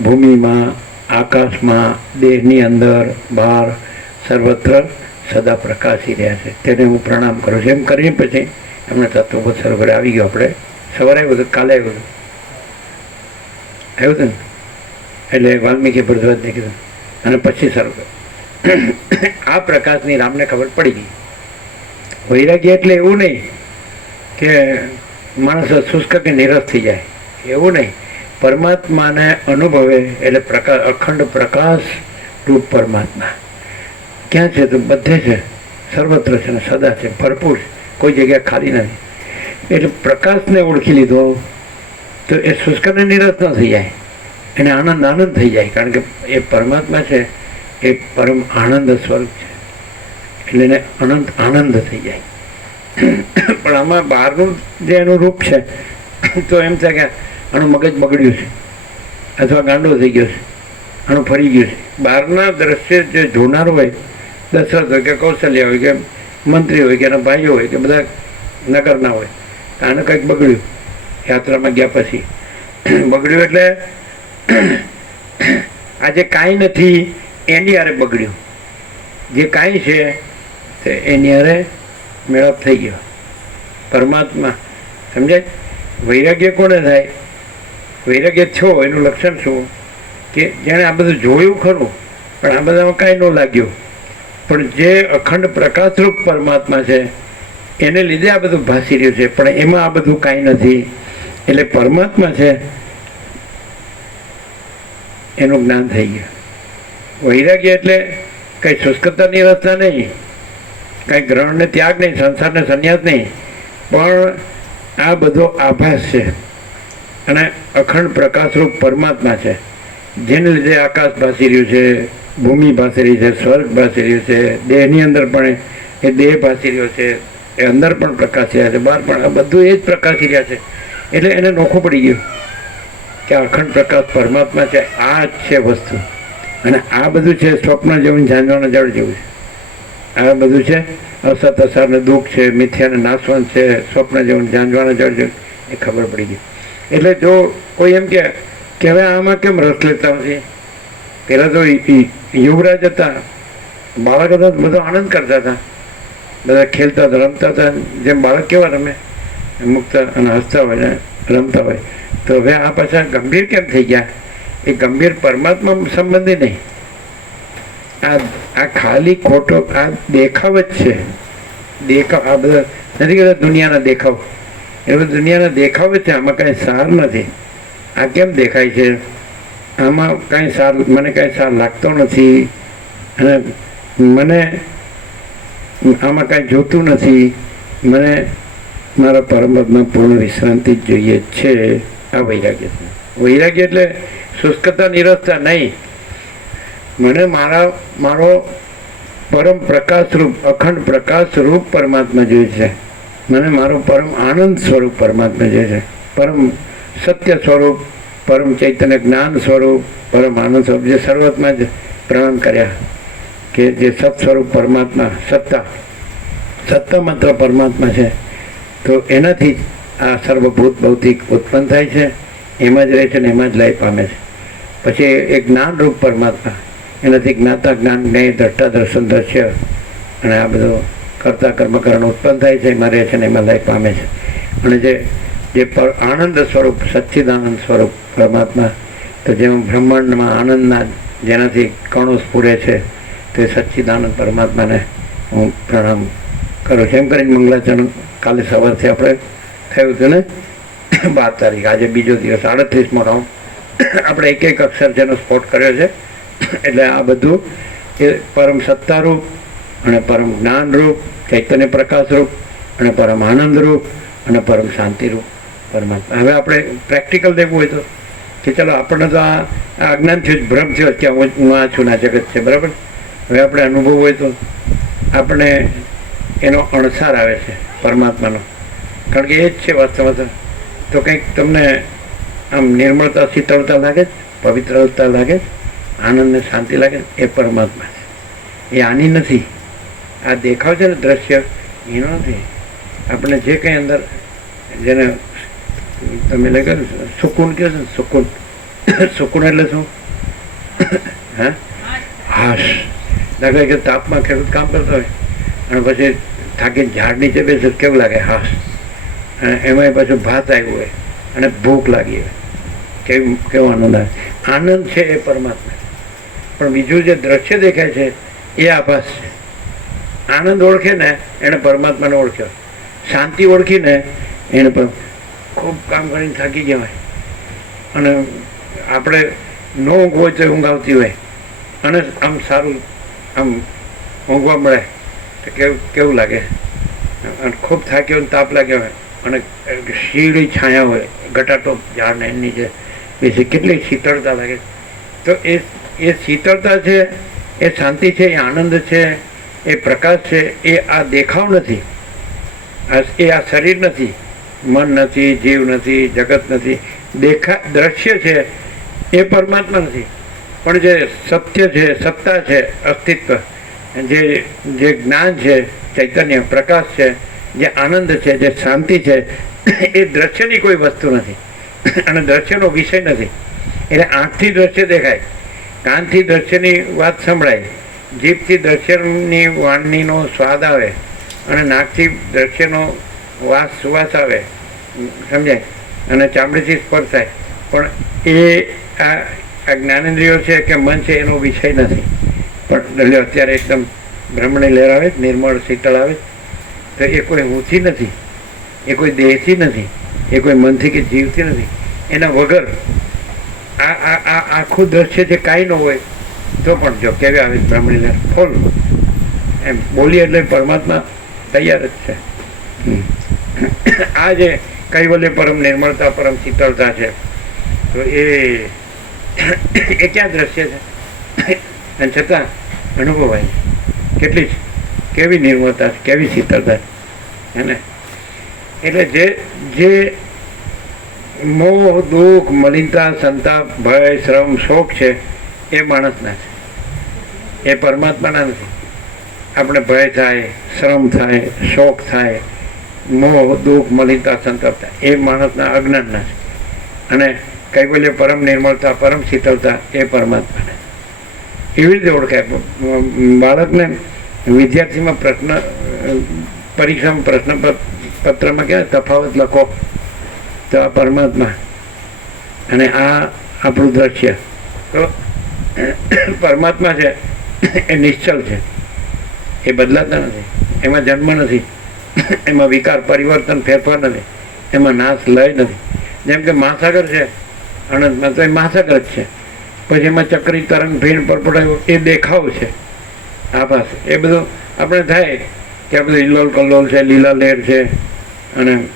ભૂમિમાં, આકાશમાં, દેહની અંદર બહાર સર્વત્ર સદા પ્રકાશી રહ્યા છે, તેને હું પ્રણામ કરું છું. એમ કરીને પછી એમને તત્વબોધ સરોવર આવી ગયો. આપણે સવારે આવ્યું હતું, કાલે આવ્યું હતું ને, એટલે વાલ્મીકી ભરદ્વાજને કીધું અને પછી સરોવર. આ પ્રકાશની રામને ખબર પડી ગઈ. વૈરાગ્ય એટલે એવું નહીં કે માણસ શુષ્ક કે નિરસ થઈ જાય, એવું નહીં. પરમાત્માને અનુભવે એટલે પ્રકાશ, અખંડ પ્રકાશ રૂપ પરમાત્મા ક્યાં છે? તો બધે છે, સર્વત્ર છે ને સદા છે, ભરપૂર, કોઈ જગ્યા ખાલી નથી. એટલે પ્રકાશને ઓળખી લીધો તો એ શુષ્કને નિરસ ન થઈ જાય, એને આનંદ થઈ જાય, કારણ કે એ પરમાત્મા છે એ પરમ આનંદ સ્વરૂપ છે, એટલે એને અનંત આનંદ થઈ જાય. પણ આમાં બહારનું જે એનું રૂપ છે તો એમ થાય કે આનું મગજ બગડ્યું છે અથવા ગાંડો થઈ ગયો છે, આનું ફરી ગયું છે. બહારના દ્રશ્ય જે જોનાર હોય, દશરથ હોય કે કૌશલ્ય હોય કે મંત્રી હોય કે એના ભાઈઓ હોય કે બધા નગરના હોય, આને કંઈક બગડ્યું યાત્રામાં ગયા પછી બગડ્યું. એટલે આજે કાંઈ નથી એની હારે બગડ્યું, જે કાંઈ છે તે એની હારે મેળાપ થઈ ગયો. પરમાત્મા સમજાય? વૈરાગ્ય કોને થાય? વૈરાગ્ય થયો એનું લક્ષણ શું? કે જેણે આ બધું જોયું ખરું પણ આ બધામાં કાંઈ ન લાગ્યું, પણ જે અખંડ પ્રકાશરૂપ પરમાત્મા છે એને લીધે આ બધું ભાસી રહ્યું છે, પણ એમાં આ બધું કાંઈ નથી. એટલે પરમાત્મા છે એનું જ્ઞાન થઈ ગયું. વૈરાગ્ય એટલે કંઈ શુષ્કતાની રસ્તા નહીં, કાંઈ ગ્રહણને ત્યાગ નહીં, સંસારને સંન્યાસ નહીં, પણ આ બધો આભાસ છે અને અખંડ પ્રકાશરૂપ પરમાત્મા છે, જેને લીધે આકાશ ભાસી રહ્યું છે, ભૂમિ ભાસી રહી છે, સ્વર્ગ ભાસી રહ્યું છે, દેહની અંદર પણ એ દેહ ભાસી રહ્યો છે, એ અંદર પણ પ્રકાશી રહ્યા છે, બહાર પણ, આ બધું એ જ પ્રકાશી રહ્યા છે. એટલે એને નોખું પડી ગયું કે અખંડ પ્રકાશ પરમાત્મા છે, આ જ છે વસ્તુ. અને આ બધું છે સ્વપ્ન જેવું, ઝાંઝવાના જળ જેવું છે. આ બધું છે અસત અસારને દુઃખ છે, મિથ્યાને નાશવંત છે, સ્વપ્ન જેવું, ઝાંઝવાના જળ જેવું, એ ખબર પડી ગઈ. એટલે જો કોઈ એમ કે હવે આમાં કેમ રસ લેતા નથી, પહેલાં તો યુવરાજ હતા, બાળક હતા, બધો આનંદ કરતા હતા, બધા ખેલતા હતા, રમતા હતા, જેમ બાળક કેવા રમે, મુક્ત અને હસતા હોય ને રમતા હોય. તો હવે આ પાછા ગંભીર કેમ થઈ ગયા? એ ગંભીર પરમાત્મા સંબંધી નહીં, આ ખાલી ખોટો આ દેખાવ જ છે. દેખાવ આ બધા નથી કહેતા દુનિયાના દેખાવ, એ બધા દુનિયાના દેખાવ જ છે. આમાં કાંઈ સાર નથી. આ કેમ દેખાય છે? આમાં કાંઈ સાર, મને કાંઈ સાર લાગતો નથી, અને મને આમાં કાંઈ જોતું નથી, મને મારા પરમાત્મા પૂર્ણ વિશ્રાંતિ જ જોઈએ છે. આ વૈરાગ્ય છે. વૈરાગ્ય એટલે શુષ્કતા નિરસતા નહીં. મને મારો પરમ પ્રકાશરૂપ, અખંડ પ્રકાશરૂપ પરમાત્મા જોઈએ છે. મને મારું પરમ આનંદ સ્વરૂપ પરમાત્મા જોઈએ છે. પરમ સત્ય સ્વરૂપ, પરમ ચૈતન્ય જ્ઞાન સ્વરૂપ, પરમ આનંદ સ્વરૂપ, જે શરૂઆતમાં જ પ્રણામ કર્યા કે જે સત સ્વરૂપ પરમાત્મા, સત્તા માત્ર પરમાત્મા છે. તો એનાથી આ સર્વભૂત ભૌતિક ઉત્પન્ન થાય છે, એમાં જ રહે છે ને એમાં જ લય પામે છે. પછી એ જ્ઞાનરૂપ પરમાત્મા, એનાથી જ્ઞાતા જ્ઞાન, જ્ઞેય દ્રષ્ટા દર્શન દ્રશ્ય, અને આ બધો કરતા કર્મકરણ ઉત્પન્ન થાય છે, એમાં રહે છે ને એમાં લય પામે છે. અને જે આનંદ સ્વરૂપ, સચ્ચિદાનંદ સ્વરૂપ પરમાત્મા, તો જેમ બ્રહ્માંડમાં આનંદના જેનાથી કણો સ્ફુરે છે, તે સચ્ચિદાનંદ પરમાત્માને હું પ્રણામ કરું છું. એમ કરીને મંગલાચરણ કાલે સવારથી આપણે થયું હતું ને 12 તારીખ, આજે બીજો દિવસ, 38મો રાઉન્ડ. આપણે એક એક અક્ષર જેનો સ્પોટ કર્યો છે. એટલે આ બધું એ પરમ સત્તારૂપ અને પરમ જ્ઞાનરૂપ, ચૈતન્ય પ્રકાશરૂપ અને પરમ આનંદરૂપ અને પરમ શાંતિરૂપ પરમાત્મા. હવે આપણે પ્રેક્ટિકલ દેખવું હોય તો કે ચાલો આપણને તો આ અજ્ઞાન થયું, ભ્રમ થયો કે હું આ છું ના જગત છે, બરાબર. હવે આપણે અનુભવ હોય તો આપણે એનો અણસાર આવે છે પરમાત્માનો, કારણ કે એ જ છે વાસ્તવમાં. તો કંઈક તમને આમ નિર્મળતા, શીતળતા લાગે, પવિત્રતા લાગે, આનંદ ને શાંતિ લાગે, એ પરમાત્મા છે. એ આની નથી. આ દેખાવ છે ને દ્રશ્ય, એનો નથી. આપણે જે કંઈ અંદર, જેને તમે લાગે સુકૂન કહો છો ને, સુકૂન, સુકૂન એટલે શું? હા, હાશ. દાખલા કે તાપમાં ખેડૂત કામ કરતો હોય અને પછી થાકીને ઝાડ નીચે બેસે, કેવું લાગે? હાશ. અને એમાં પાછું ભાત આવ્યું હોય અને ભૂખ લાગી હોય, કેવો આનંદ આવે. આનંદ છે એ પરમાત્મા. પણ બીજું જે દ્રશ્ય દેખાય છે એ આભાસ છે. આનંદ ઓળખે ને એણે પરમાત્માને ઓળખ્યો. શાંતિ ઓળખીને એને પણ ખૂબ કામ કરીને થાકી ગયા હોય અને આપણે ન ઊંઘ હોય તો ઊંઘ આવતી હોય અને આમ સારું આમ ઊંઘવા મળે તો કેવું લાગે. અને ખૂબ થાક્યો હોય, તાપ લાગ્યો હોય અને શીળી છાયા હોય, ઘટાટો ઝાડને એની નીચે બેસી, કેટલી શીતળતા લાગે. તો એ શીતળતા છે, એ શાંતિ છે, એ આનંદ છે, એ પ્રકાશ છે. એ આ દેખાવ નથી, એ આ શરીર નથી, મન નથી, જીવ નથી, જગત નથી. દ્રશ્ય છે એ પરમાત્મા નથી. પણ જે સત્ય છે, સત્તા છે, અસ્તિત્વ, જે જ્ઞાન છે, ચૈતન્ય પ્રકાશ છે, જે આનંદ છે, જે શાંતિ છે, એ દ્રશ્યની કોઈ વસ્તુ નથી અને દ્રશ્યનો વિષય નથી. એટલે આંખથી દ્રશ્ય દેખાય, કાનથી દ્રશ્યની વાત સંભળાય, જીભથી દ્રશ્યની વાણીનો સ્વાદ આવે અને નાકથી દ્રશ્યનો સુવાસ આવે, સમજાય, અને ચામડીથી સ્પર્શ થાય. પણ એ આ જ્ઞાનેન્દ્રિયો છે કે મન છે એનો વિષય નથી. પણ અત્યારે એકદમ બ્રહ્મણી લહેર આવે, નિર્મળ શીતળ આવે, તો એ કોઈ હુંથી નથી, એ કોઈ દેહથી નથી, એ કોઈ મનથી કે જીવથી નથી. એના વગર આખું દ્રશ્ય જે કાંઈ ન હોય તો પણ જો કેવી આવે બ્રહ્મણી લહેર ફૂલ, એમ બોલીએ એટલે પરમાત્મા તૈયાર જ છે. આ જે કૈવલ્ય પરમ નિર્મળતા પરમ શીતળતા છે તો એ ક્યાં દ્રશ્ય છે અને છતાં અનુભવાય કેટલી કેવી નિર્મળતા છે, કેવી શીતળતા છે ને. એટલે જે મોહ દુઃખ મલિનતા સંતાપ ભય શ્રમ શોક છે એ માણસના છે, એ પરમાત્માના નથી. આપણે ભય થાય, શ્રમ થાય, શોક થાય, મોહ દુઃખ મલિનતા સંતાપ થાય એ માણસના અજ્ઞાનના છે. અને કૈવલ્ય પરમ નિર્મળતા પરમ શીતળતા એ પરમાત્માને એવી રીતે ઓળખાય. બાળકને વિદ્યાર્થીમાં પરીક્ષામાં પ્રશ્ન પત્રમાં ક્યાં તફાવત લખો તો આ પરમાત્મા અને આ આપણું દ્રશ્ય. તો પરમાત્મા છે એ નિશ્ચલ છે, એ બદલાતા નથી, એમાં જન્મ નથી, એમાં વિકાર પરિવર્તન ફેરફાર નથી, એમાં નાશ લય નથી. જેમ કે મહાસાગર છે અનંતમાં તો એ મહાસાગર જ છે. પછી એમાં ચક્રી તરંગ ભીણ પરપોટાયો એ દેખાવ છે, આભાસ. એ બધું આપણે થાય કે આ બધું ઇલ્લોલ કલ્લોલ છે, લીલા લહેર છે અને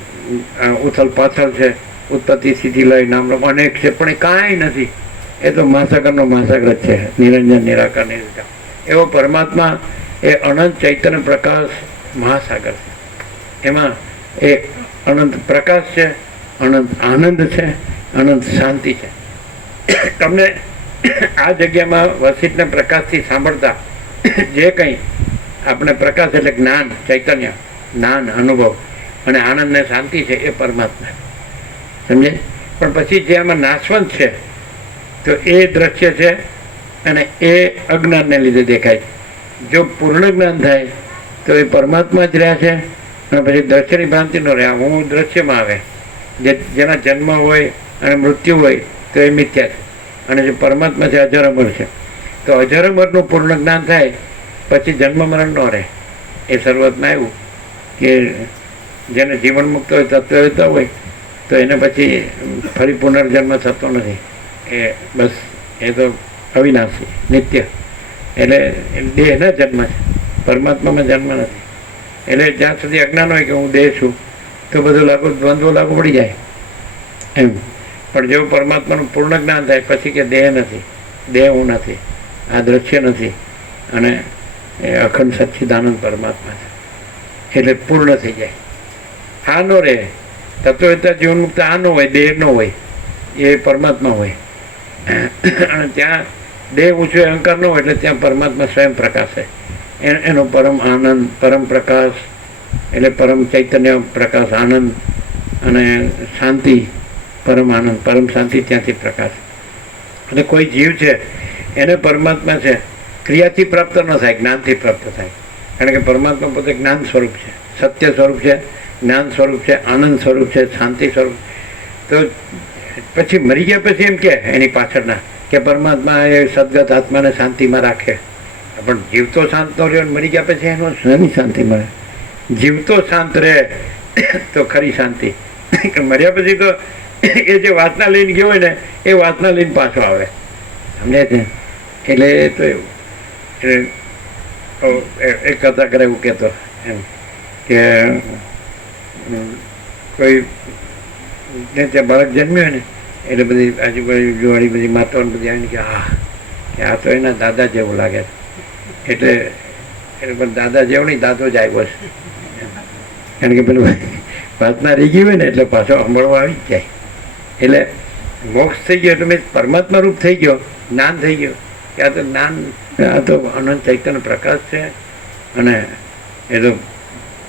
ઉથલ પાથલ છે, ઉત્પત્તિ સ્થિતિ લય નામનો અનેક છે, પણ એ કાંઈ નથી. એ તો મહાસાગરનો મહાસાગર જ છે, નિરંજન નિરાકાર નિર્વિકાર. એવો પરમાત્મા એ અનંત ચૈતન્ય પ્રકાશ મહાસાગર છે. એમાં એ અનંત પ્રકાશ છે, અનંત આનંદ છે, અનંત શાંતિ છે. તમને આ જગ્યામાં વસિષ્ઠને પ્રકાશથી સાંભળતા જે કંઈ આપણે પ્રકાશ એટલે જ્ઞાન ચૈતન્ય જ્ઞાન અનુભવ અને આનંદ ને શાંતિ છે એ પરમાત્મા સમજે. પણ પછી જે આમાં નાશવંત છે તો એ દ્રશ્ય છે અને એ અજ્ઞાનને લીધે દેખાય છે. જો પૂર્ણ જ્ઞાન થાય તો એ પરમાત્મા જ રહ્યા છે અને પછી દ્રશ્યની ભ્રાંતિ ન રહ્યા. હું દ્રશ્યમાં આવે જેના જન્મ હોય અને મૃત્યુ હોય તો એ મિથ્યા છે. અને જે પરમાત્મા છે અજર અમર છે તો અજર અમરનું પૂર્ણ જ્ઞાન થાય પછી જન્મ મરણ ન રહે. એ શરૂઆતમાં આવ્યું કે જેને જીવન મુક્ત હોય તત્વતા હોય તો એને પછી ફરી પુનર્જન્મ થતો નથી. એ બસ એ તો અવિનાશી નિત્ય. એટલે દેહના જન્મ છે, પરમાત્મામાં જન્મ નથી. એટલે જ્યાં સુધી અજ્ઞાન હોય કે હું દેહ છું તો બધું દ્વંદ્વો લાગુ પડી જાય એમ. પણ જેવું પરમાત્માનું પૂર્ણ જ્ઞાન થાય પછી કે દેહ નથી, દેહ હું નથી, આ દ્રશ્ય નથી અને એ અખંડ સચ્ચિદાનંદ પરમાત્મા છે એટલે પૂર્ણ થઈ જાય. આ નો રહે તત્વતા જીવન મુક્ત આ નો હોય, દેહ નો હોય, એ પરમાત્મા હોય. અને ત્યાં દેહ ઊંચો અહંકાર ન હોય એટલે ત્યાં પરમાત્મા સ્વયં પ્રકાશે. એનો પરમ આનંદ પરમ પ્રકાશ એટલે પરમ ચૈતન્ય પ્રકાશ આનંદ અને શાંતિ પરમ આનંદ પરમ શાંતિ ત્યાંથી પ્રકાશ. એટલે કોઈ જીવ છે એને પરમાત્મા છે ક્રિયાથી પ્રાપ્ત ન થાય, જ્ઞાનથી પ્રાપ્ત થાય. કારણ કે પરમાત્મા પોતે જ્ઞાન સ્વરૂપ છે, સત્ય સ્વરૂપ છે, જ્ઞાન સ્વરૂપ છે, આનંદ સ્વરૂપ છે, શાંતિ સ્વરૂપ. તો પછી મરી ગયા પછી એમ કે એની પાછળના કે પરમાત્મા એ સદગત આત્માને શાંતિમાં રાખે. પણ જીવતો શાંત ન રહ્યો મરી ગયા પછી એનો શેની શાંતિ મળે? જીવતો શાંત રહે તો ખરી શાંતિ. મર્યા પછી તો એ જે વાસના લઈને ગયો હોય ને એ વાસના લઈને પાછો આવે, સમજે છે? એટલે તો એવું એક કથા કરે એવું કહેતો એમ કે કોઈ ત્યાં બાળક જન્મ્યો હોય ને એટલે બધી આજુબાજુ જોવાળી બધી માતાઓ બધી આવીને કે હા કે આ તો એના દાદા જેવું લાગે છે. એટલે પણ દાદા જેવું નહીં, દાદો જ આવ્યો છે. કારણ કે પેલું વાસના રહી ગઈ હોય ને એટલે પાછો સાંભળવા આવી જ જાય. એટલે મોક્ષ થઈ ગયો એટલે મેં પરમાત્મા રૂપ થઈ ગયો, જ્ઞાન થઈ ગયો કે આ તો જ્ઞાન, આ તો અનંત ચૈતન્ય પ્રકાશ છે અને એ તો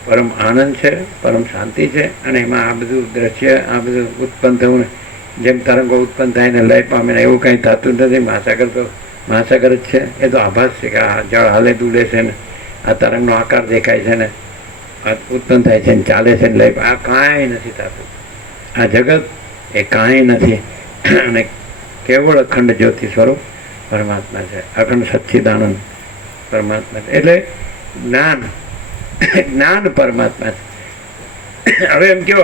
પરમ આનંદ છે, પરમ શાંતિ છે. અને એમાં આ બધું દ્રશ્ય આ બધું ઉત્પન્ન થયું ને જેમ તરંગો ઉત્પન્ન થાય ને લય પામે ને એવું કંઈ થતું નથી. મહાસાગર તો મહાસાગર જ છે. એ તો આભાસ છે કે આ જળ હાલે ડૂલે છે ને આ તરંગનો આકાર દેખાય છે ને ઉત્પન્ન થાય છે ને ચાલે છે ને લય. આ કાંઈ નથી થતું. આ જગત એ કાંઈ નથી અને કેવળ અખંડ જ્યોતિ સ્વરૂપ પરમાત્મા છે, અખંડ સચ્ચિદાનંદ પરમાત્મા છે. એટલે જ્ઞાન જ્ઞાન પરમાત્મા છે. હવે એમ કહો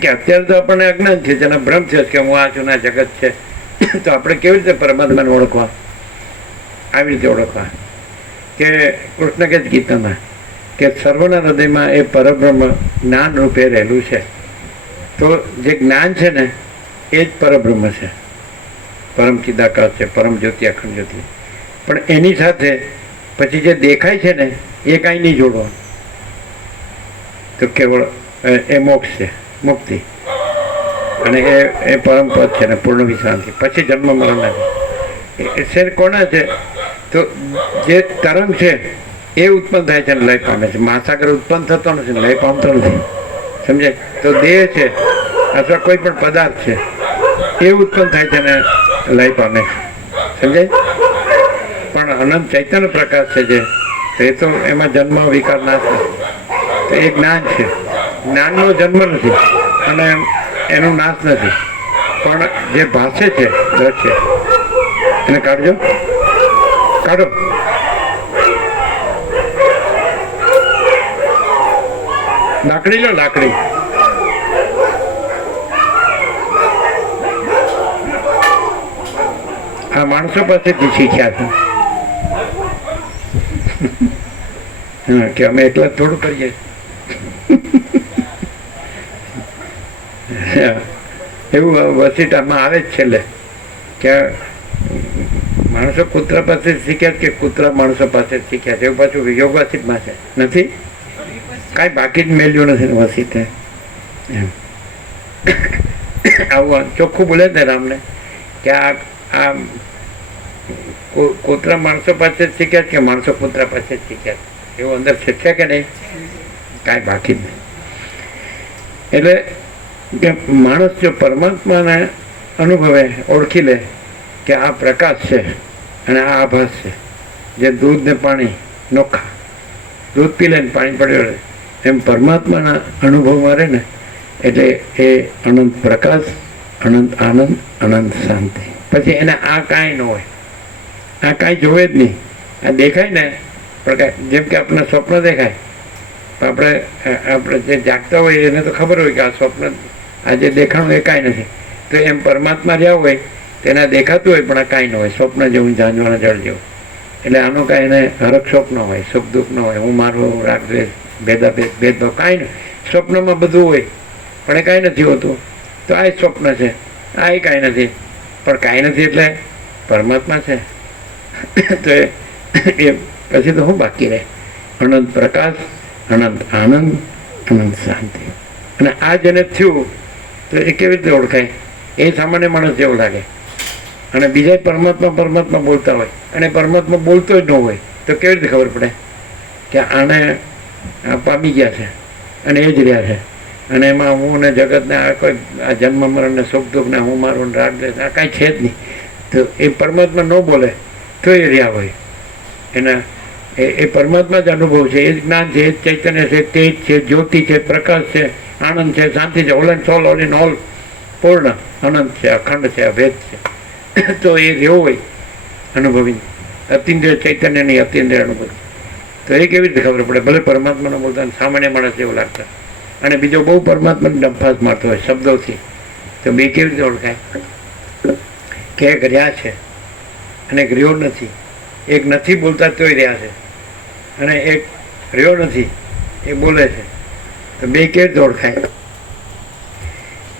કે અત્યારે તો આપણને અજ્ઞાન છે, જેના ભ્રમ છે કે હું આ છું, આ જગત છે, તો આપણે કેવી રીતે પરમાત્માને ઓળખવા? આવી રીતે ઓળખવા કે કૃષ્ણ કે ગીતામાં કે સર્વના હૃદયમાં એ પરબ્રહ્મ જ્ઞાન રૂપે રહેલું છે. તો જે જ્ઞાન છે ને એ જ પરબ્રહ્મ છે, પરમ ચિદાકાશ છે, પરમ જ્યોતિ, અખંડ જ્યોતિ. પણ એની સાથે પછી જે દેખાય છે ને એ કાંઈ નહીં જોડવાનું. તો કેવળ એ મોક્ષ છે, મુક્તિ, અને એ પરમ પદ છે ને પૂર્ણ વિશ્રાંતિ. પછી જન્મ મરણ નથી. એ છે કોના છે? તો જે તરંગ છે એ ઉત્પન્ન થાય છે અને લય પામે છે. મહાસાગર ઉત્પન્ન થતો નથી, લય પામતો નથી. સમજે? તો દેહ છે અથવા કોઈ પણ પદાર્થ છે એ ઉત્પન્ન થાય છે ને લય પામે છે. સમજાય? પણ અનંત ચૈતન્ય પ્રકાશ છે જે, તો એ તો એમાં જન્મ વિકાર નાશ નથી. તો એ જ્ઞાન છે. જ્ઞાનનો જન્મ નથી અને એનો નાશ નથી, પણ જે ભાષે છે દ્રશ્ય, એને કાઢજો, કાઢો. લાકડી લો, લાકડી. આ માણસો પાસેથી શીખ્યા છે. હા, કે અમે એટલા થોડું કરીએ. એવું વસીટામાં આવે જ છેલ્લે કે માણસો કૂતરા પાસે શીખ્યા કે કૂતરા માણસો પાસે શીખ્યા છે. એવું પાછું યોગ વસીટમાં છે નથી, કાંઈ બાકી જ મેલ્યું નથી વસીતે. એમ આવું ચોખ્ખું બોલે ને રામને કે આ કૂતરા માણસો પાસે જ શીખ્યા કે માણસો કૂતરા પાસે જ શીખ્યા. એવું અંદર છે કે નહીં? કાંઈ બાકી જ નહીં. એટલે કે માણસ જો પરમાત્માને અનુભવે, ઓળખી લે કે આ પ્રકાશ છે અને આ આભાસ છે, જે દૂધ ને પાણી નોખા, દૂધ પી લે ને પાણી પડ્યો રહે, એમ પરમાત્માના અનુભવમાં રહે ને એટલે એ અનંત પ્રકાશ, અનંત આનંદ, અનંત શાંતિ. પછી એને આ કાંઈ ન હોય, આ કાંઈ જોવે જ નહીં. આ દેખાય ને પ્રકાશ, જેમ કે આપણને સ્વપ્ન દેખાય, આપણે જે જાગતા હોય એને તો ખબર હોય કે આ સ્વપ્ન, આ જે દેખાણું એ કાંઈ નથી. તો એમ પરમાત્મા જ્યાં હોય તેના દેખાતું હોય પણ આ કાંઈ ન હોય, સ્વપ્ન જેવું, ઝાંઝવાના જળ જેવું. એટલે આનું કાંઈ એને હરખ શોખ ન હોય, સુખ દુઃખ ન હોય, હું મારું, રાગદ્વેષ, ભેદભાવ કાંઈ નહીં. સ્વપ્નમાં બધું હોય પણ એ કાંઈ નથી હોતું. તો આ સ્વપ્ન છે, આ એ કાંઈ નથી, પણ કાંઈ નથી એટલે પરમાત્મા છે. તો એ પછી તો શું બાકી રહે? અનંત પ્રકાશ, અનંત આનંદ, અનંત શાંતિ. અને આ જેને થયું તો એ કેવી રીતે ઓળખાય? એ સામાન્ય માણસ જેવું લાગે. અને બીજા પરમાત્મા બોલતા હોય અને પરમાત્મા બોલતો જ ન હોય તો કેવી રીતે ખબર પડે કે આને પામી ગયા છે અને એ જ રહ્યા છે? અને એમાં હું ને જગતને આ કોઈ આ જન્મ મરણ ને સુખ દુઃખ ને હું મારું રાગ દેશ આ કાંઈ છે જ નહીં. તો એ પરમાત્મા ન બોલે તો એ રહ્યા હોય. એના એ પરમાત્મા જ અનુભવ છે, એ જ જ્ઞાન છે, એ જ ચૈતન્ય છે, તેજ છે, જ્યોતિ છે, પ્રકાશ છે, આનંદ છે, શાંતિ છે, all and soul, all in all, પૂર્ણ, અનંત છે, અખંડ છે, અભેદ છે. તો એ રહેવું હોય અનુભવી, અતિન્દ્રિય ચૈતન્યની અતિન્દ્રિય અનુભવ. તો એ કેવી રીતે ખબર પડે? ભલે પરમાત્માનો બોલતા સામાન્ય માણસ જેવું લાગતા અને બીજો બહુ પરમાત્માને ડંફાસ મારતો હોય શબ્દોથી, તો બે કેવી રીતે ઓળખાય કે એક રહ્યા છે અને એક રહ્યો નથી? એક નથી બોલતા તોય રહ્યા છે અને એક રહ્યો નથી એ બોલે છે. તો બે કેવી રીતે ઓળખાય?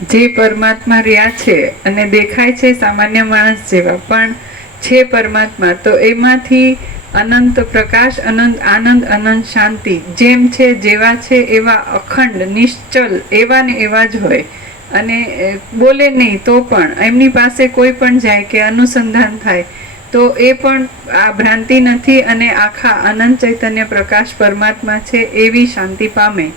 જે પરમાત્મા રહ્યા છે અને દેખાય છે સામાન્ય માણસ જેવા, પણ છે પરમાત્મા, તો એમાંથી અનંત પ્રકાશ, અનંત આનંદ, અનંત શાંતિ, જેમ છે, જેવા છે એવા, અખંડ, નિશ્ચલ, એવા ને એવા જ હોય. અને બોલે નહીં તો પણ એમની પાસે કોઈ પણ જાય કે અનુસંધાન થાય તો એ પણ આ ભ્રાંતિ નથી અને આખા અનંત ચૈતન્ય પ્રકાશ પરમાત્મા છે એવી શાંતિ પામે.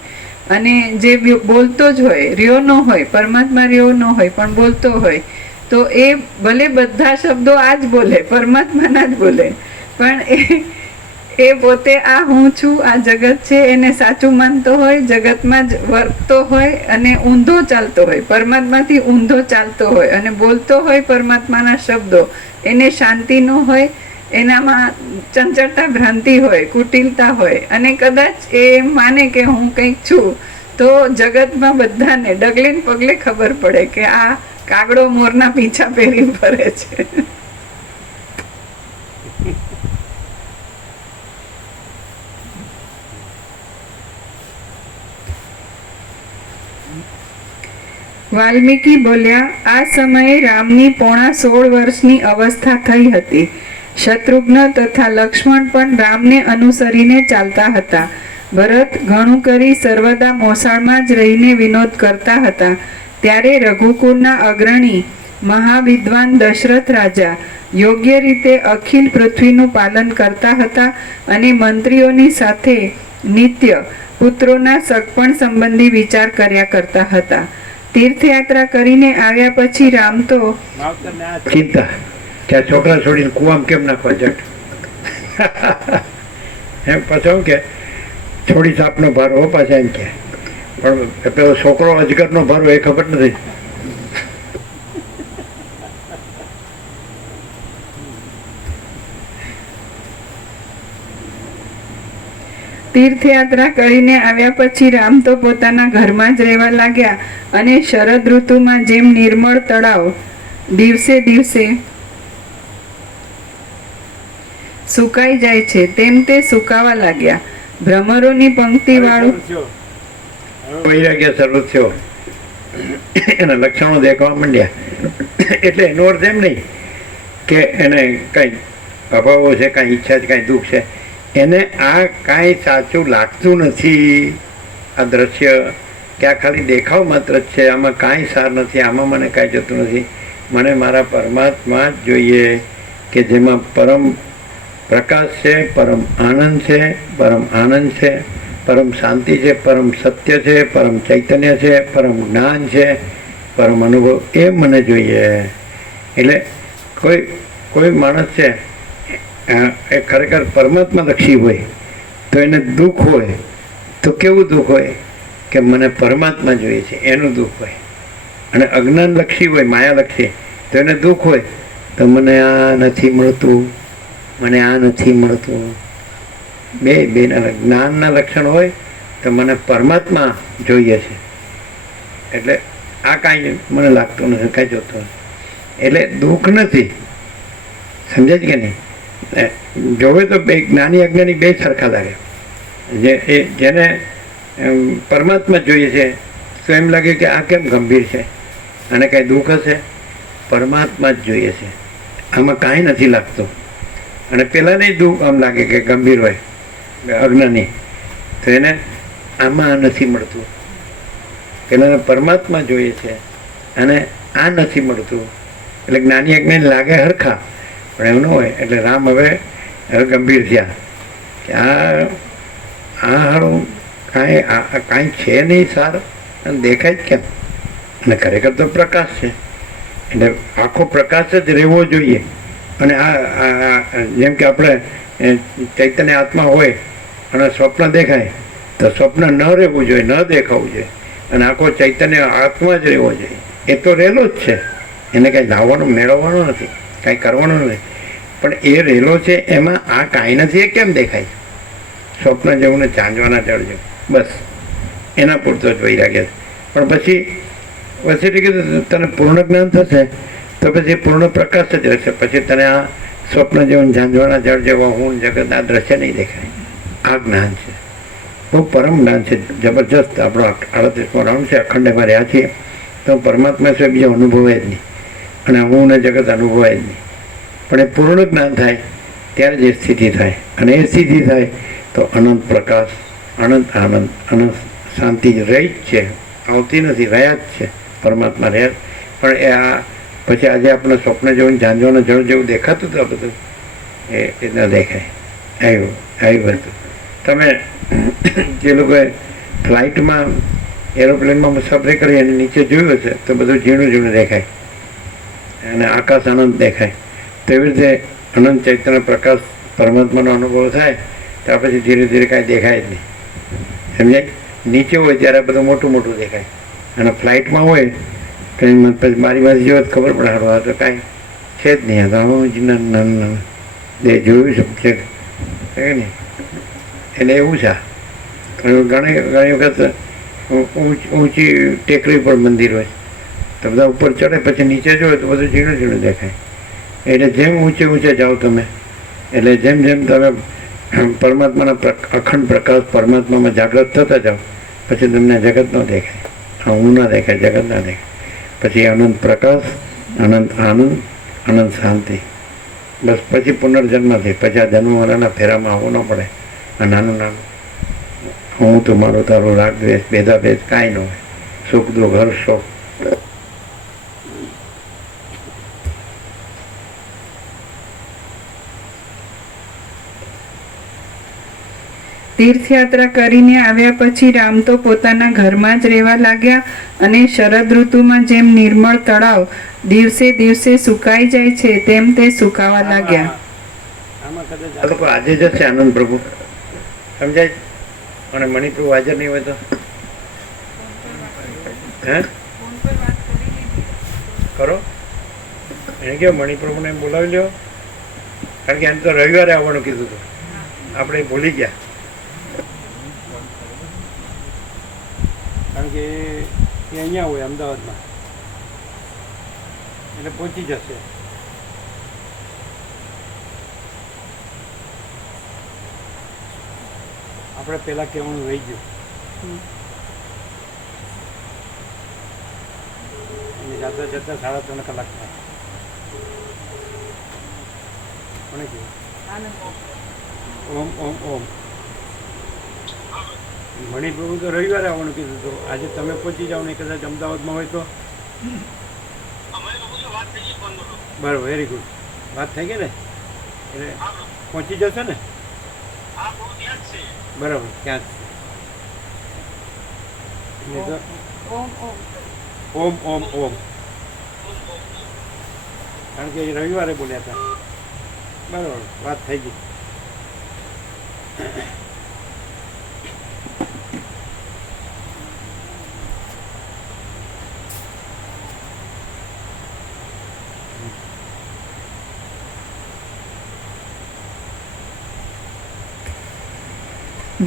અને જે બોલતો જ હોય, રહ્યો ન હોય, પરમાત્મા રહ્યો ન હોય પણ બોલતો હોય, તો એ ભલે બધા શબ્દો આ જ બોલે, પરમાત્માના જ બોલે, પણ એ પોતે આ હું છું, આ જગત છે એને સાચું માનતો હોય, જગતમાં જ વર્તતો હોય અને ઊંધો ચાલતો હોય, પરમાત્માથી ઊંધો ચાલતો હોય અને બોલતો હોય પરમાત્માના શબ્દો. એને શાંતિ ન હોય, એનામાં ચંચળતા, ભ્રાંતિ હોય, કુટિલતા હોય અને કદાચ એ માને કે હું કંઈક છું, તો જગતમાં બધાને ડગલે ને પગલે ખબર પડે કે આ કાગડો મોરના પીછા પહેરી ફરે છે. વાલ્મીકી બોલ્યા, આ સમયે રામની 16 વર્ષની અવસ્થા થઈ હતી. શત્રુઘ્ન તથા લક્ષ્મણ પણ રામને અનુસરીને ચાલતા હતા. ભરત ઘણું કરી સર્વદા મોસાળમાં જ રહીને વિનોદ કરતા હતા. ત્યારે રઘુકુળના અગ્રણી મહાવિદ્વાન દશરથ રાજા યોગ્ય રીતે અખિલ પૃથ્વીનું પાલન કરતા હતા અને મંત્રીઓની સાથે નિત્ય પુત્રોના સગપણ સંબંધી વિચાર કર્યા કરતા હતા. તીર્થયાત્રા કરીને આવ્યા પછી રામ તો માવતરને આ ચિંતા કે આ છોકરા છોડીને કુવામાં કેમ નાખવા જટ એમ પછી કે છોડી સાપનો ભારો પાછા એમ કે પણ પેલો છોકરો અજગરનો ભારો એ ખબર નથી. તીર્થયાત્રા કરીને આવ્યા પછી રામ તો પોતાના ઘરમાં જ રહેવા લાગ્યા અને શરદ ઋતુમાં જેમ નિર્મળ તળાવ દિવસે દિવસે સુકાઈ જાય છે તેમ તે સુકાવા લાગ્યા. ભ્રમરોની પંક્તિ વાળું થયો. વૈરાગ્ય શરૂ થયો, એના લક્ષણો દેખવા માંડ્યા. એટલે એનો અર્થ એમ નહીં કે એને કંઈ અભાવો છે, કાંઈ ઈચ્છા છે, કાંઈ દુઃખ છે. એને આ કાંઈ સાચું લાગતું નથી. આ દ્રશ્ય કે આ ખાલી દેખાવ માત્ર જ છે, આમાં કાંઈ સાર નથી, આમાં મને કાંઈ જતું નથી. મને મારા પરમાત્મા જ જોઈએ કે જેમાં પરમ પ્રકાશ છે, પરમ આનંદ છે, પરમ આનંદ છે, પરમ શાંતિ છે, પરમ સત્ય છે, પરમ ચૈતન્ય છે, પરમ જ્ઞાન છે, પરમ અનુભવ, એ મને જોઈએ. એટલે કોઈ માણસ છે એ ખરેખર પરમાત્મા લક્ષી હોય તો એને દુઃખ હોય તો કેવું દુઃખ હોય કે મને પરમાત્મા જોઈએ છે એનું દુઃખ હોય. અને અજ્ઞાન લક્ષી હોય, માયા લક્ષી, તો એને દુઃખ હોય તો મને આ નથી મળતું, મને આ નથી મળતું. બેના જ્ઞાનના લક્ષણ હોય તો મને પરમાત્મા જોઈએ છે, એટલે આ કાંઈ મને લાગતું નથી, કાંઈ જોતું નથી. એટલે દુઃખ નથી, સમજાય કે નહીં? જોવે તો બે જ્ઞાની અજ્ઞાની બે સરખા લાગે. જેને પરમાત્મા જોઈએ છે તો એમ લાગે કે આ કેમ ગંભીર છે, અને કાંઈ દુઃખ હશે, પરમાત્મા જ જોઈએ છે, આમાં કાંઈ નથી લાગતું. અને પેલાને દુઃખ આમ લાગે કે ગંભીર હોય અજ્ઞાની, તો એને આમાં નથી મળતું. પેલાને પરમાત્મા જોઈએ છે અને આ નથી મળતું. એટલે જ્ઞાની અજ્ઞાની લાગે હરખા, પણ એવું ન હોય. એટલે રામ હવે ગંભીર થયા કે આ હારું કાંઈ છે નહીં સારું, અને દેખાય જ કેમ? અને ખરેખર તો પ્રકાશ છે, એટલે આખો પ્રકાશ જ રહેવો જોઈએ. અને આ જેમ કે આપણે ચૈતન્ય આત્મા હોય અને સ્વપ્ન દેખાય તો સ્વપ્ન ન રહેવું જોઈએ, ન દેખાવું જોઈએ, અને આખો ચૈતન્ય આત્મા જ રહેવો જોઈએ. એ તો રહેલો જ છે, એને કાંઈ લાવવાનું મેળવવાનો નથી, કાંઈ કરવાનું નથી. પણ એ રહેલો છે એમાં આ કાંઈ નથી, એ કેમ દેખાય? સ્વપ્ન જેવું ને ચાંદવાના જળ જેવું, બસ એના પૂરતો જ વૈરાગ્ય છે. પણ પછી વસેટી કીધું તને પૂર્ણ જ્ઞાન થશે તો પછી પૂર્ણ પ્રકાશ જ રહેશે. પછી તને આ સ્વપ્ન જેવું ઝાંઝવાના જળ જેવા હું જગત આ દ્રશ્ય નહીં દેખાય. આ જ્ઞાન છે, બહુ પરમ જ્ઞાન છે, જબરજસ્ત. આપણો 38મો રાઉન્ડ છે, અખંડ એમાં રહ્યા છીએ તો પરમાત્મા સિવાય બીજો અનુભવાય જ નહીં, અને હું ને જગત અનુભવાય જ નહીં. પણ એ પૂર્ણ જ્ઞાન થાય ત્યારે જ એ સ્થિતિ થાય, અને એ સ્થિતિ થાય તો અનંત પ્રકાશ, અનંત આનંદ, અનંત શાંતિ રહી જ છે, આવતી નથી, રહ્યા જ છે. પરમાત્મા રહ્યા. પણ એ આ પછી આજે આપણે સ્વપ્ન જેવું ઝાંઝવાના જળ જેવું દેખાતું હતું, બધું એ ન દેખાય. આવ્યું હતું. તમે જે લોકોએ ફ્લાઇટમાં એરોપ્લેનમાં મુસાફરી કરી અને નીચે જોયું હશે તો બધું ઝીણું ઝીણું દેખાય અને આકાશ અનંત દેખાય. તેવી રીતે અનંત ચૈતન્ય પ્રકાશ પરમાત્માનો અનુભવ થાય ત્યાર પછી ધીરે ધીરે કાંઈ દેખાય જ નહીં, સમજાય? નીચે હોય ત્યારે બધું મોટું મોટું દેખાય, અને ફ્લાઇટમાં હોય કંઈ પછી મારી પાસે જોયો તો ખબર પડે હારવા તો કાંઈ છે જ નહીં. તો નાનું દે જોયું છે કે નહીં? એટલે એવું છે. ઘણી વખત ઊંચી ટેકરી પર મંદિર હોય તો બધા ઉપર ચડે, પછી નીચે જોવે તો બધું ઝીણું ઝીણું દેખાય. એટલે જેમ ઊંચે જાઓ તમે, એટલે જેમ જેમ તમે પરમાત્માના અખંડ પ્રકાશ પરમાત્મામાં જાગૃત થતા જાઓ પછી તમને જગત ન દેખાય, હું ના દેખાય, જગત ના દેખાય. પછી અનંત પ્રકાશ, અનંત આનંદ, અનંત શાંતિ. બસ પછી પુનર્જન્મ થઈ. પછી આ જન્મવાળાના ફેરામાં આવવું ન પડે. આ નાનું નાનું હું તો મારું તારું રાગ દ્વેષ ભેદાભેદ કાંઈ ન હોય. સુખ દુઃખ હર્ષ શોક. તીર્થયાત્રા કરીને આવ્યા પછી રામ તો પોતાના ઘરમાં જ રહેવા લાગ્યા અને શરદ ઋતુમાં જેમ નિર્મળ તળાવ દિવસે દિવસે સુકાઈ જાય છે તેમ તે સુકાવા લાગ્યા. આમાં કદાચ આ લોકો આજે જશે આનંદ પ્રભુ, સમજાય? અને મણિપ્રભુ હાજર નહીં હોય તો હે કરો એને કહો મણિપ્રભુને બોલાવી લ્યો, કારણ કે એને તો રવિવારે આવવાનું કીધું હતું, આપણે ભૂલી ગયા. કારણ કે એ અહીંયા હોય અમદાવાદમાં, એટલે પહોંચી જશે. આપણે પહેલા કહેવાનું રહી ગયું. અને જતા જતા 3.5 કલાક થાય. કોને કહ્યું? ઓમ ઓમ ઓમ. મણિપ્રભુ તો રવિવારે આવવાનું કીધું તો આજે તમે પહોંચી જાઓ ને કદાચ અમદાવાદમાં હોય તો બરાબર. Very good. વાત થઈ ગઈ ને, એટલે પહોંચી જશો ને? બરાબર, ક્યાં જ ઓમ ઓમ ઓમ. કારણ કે એ રવિવારે બોલ્યા હતા. બરાબર, વાત થઈ ગઈ.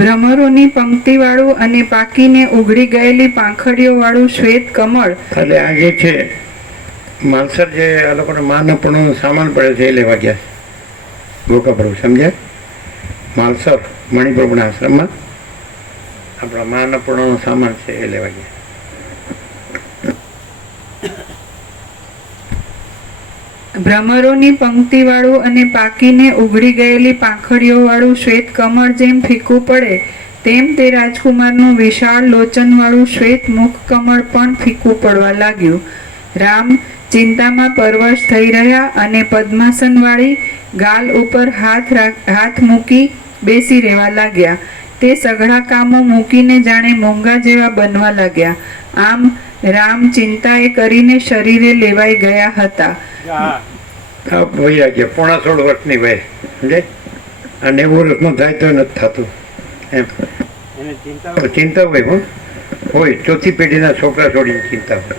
ભ્રમરોની પંક્તિવાળું અને પાકીને ઉઘડી ગયેલી પાંખડીઓ વાળું શ્વેત કમળ. એટલે આ જે છે માલસર, જે આ લોકોને માનપણું સામાન પડે છે એ લેવા ગયા ગોકા પ્રભુ, સમજ્યા? માલસર મણિપ્રભુના આશ્રમમાં આપણા માનપણું સામાન છે એ લેવા ગયા. ભ્રમરોની પંક્તિવાળું અને પાકીને ઉઘડી ગયેલી પાંખડીઓ વાળું શ્વેત કમળ જેમ ફીકું પડે તેમ તે રાજકુમારનું વિશાળ લોચનવાળું શ્વેત મુખ કમળ પણ ફીકું પડવા લાગ્યું. રામ ચિંતામાં પરવશ થઈ રહ્યા અને પદ્માસનવાળી ગાલ ઉપર હાથ મૂકી બેસી રહેવા લાગ્યા. તે સઘળા કામો મૂકીને જાણે મૂંગા જેવા બનવા લાગ્યા. આમ રામ ચિંતાએ કરીને શરીરે લેવાઈ ગયા હતા. વૈરાગ્ય 16.5 વર્ષની વય, સમજાય? આ 90 વર્ષનું થાય તો નથી થતું એમ. એને ચિંતા હોય, હોય ચોથી પેઢીના છોકરા છોડીને ચિંતા હોય.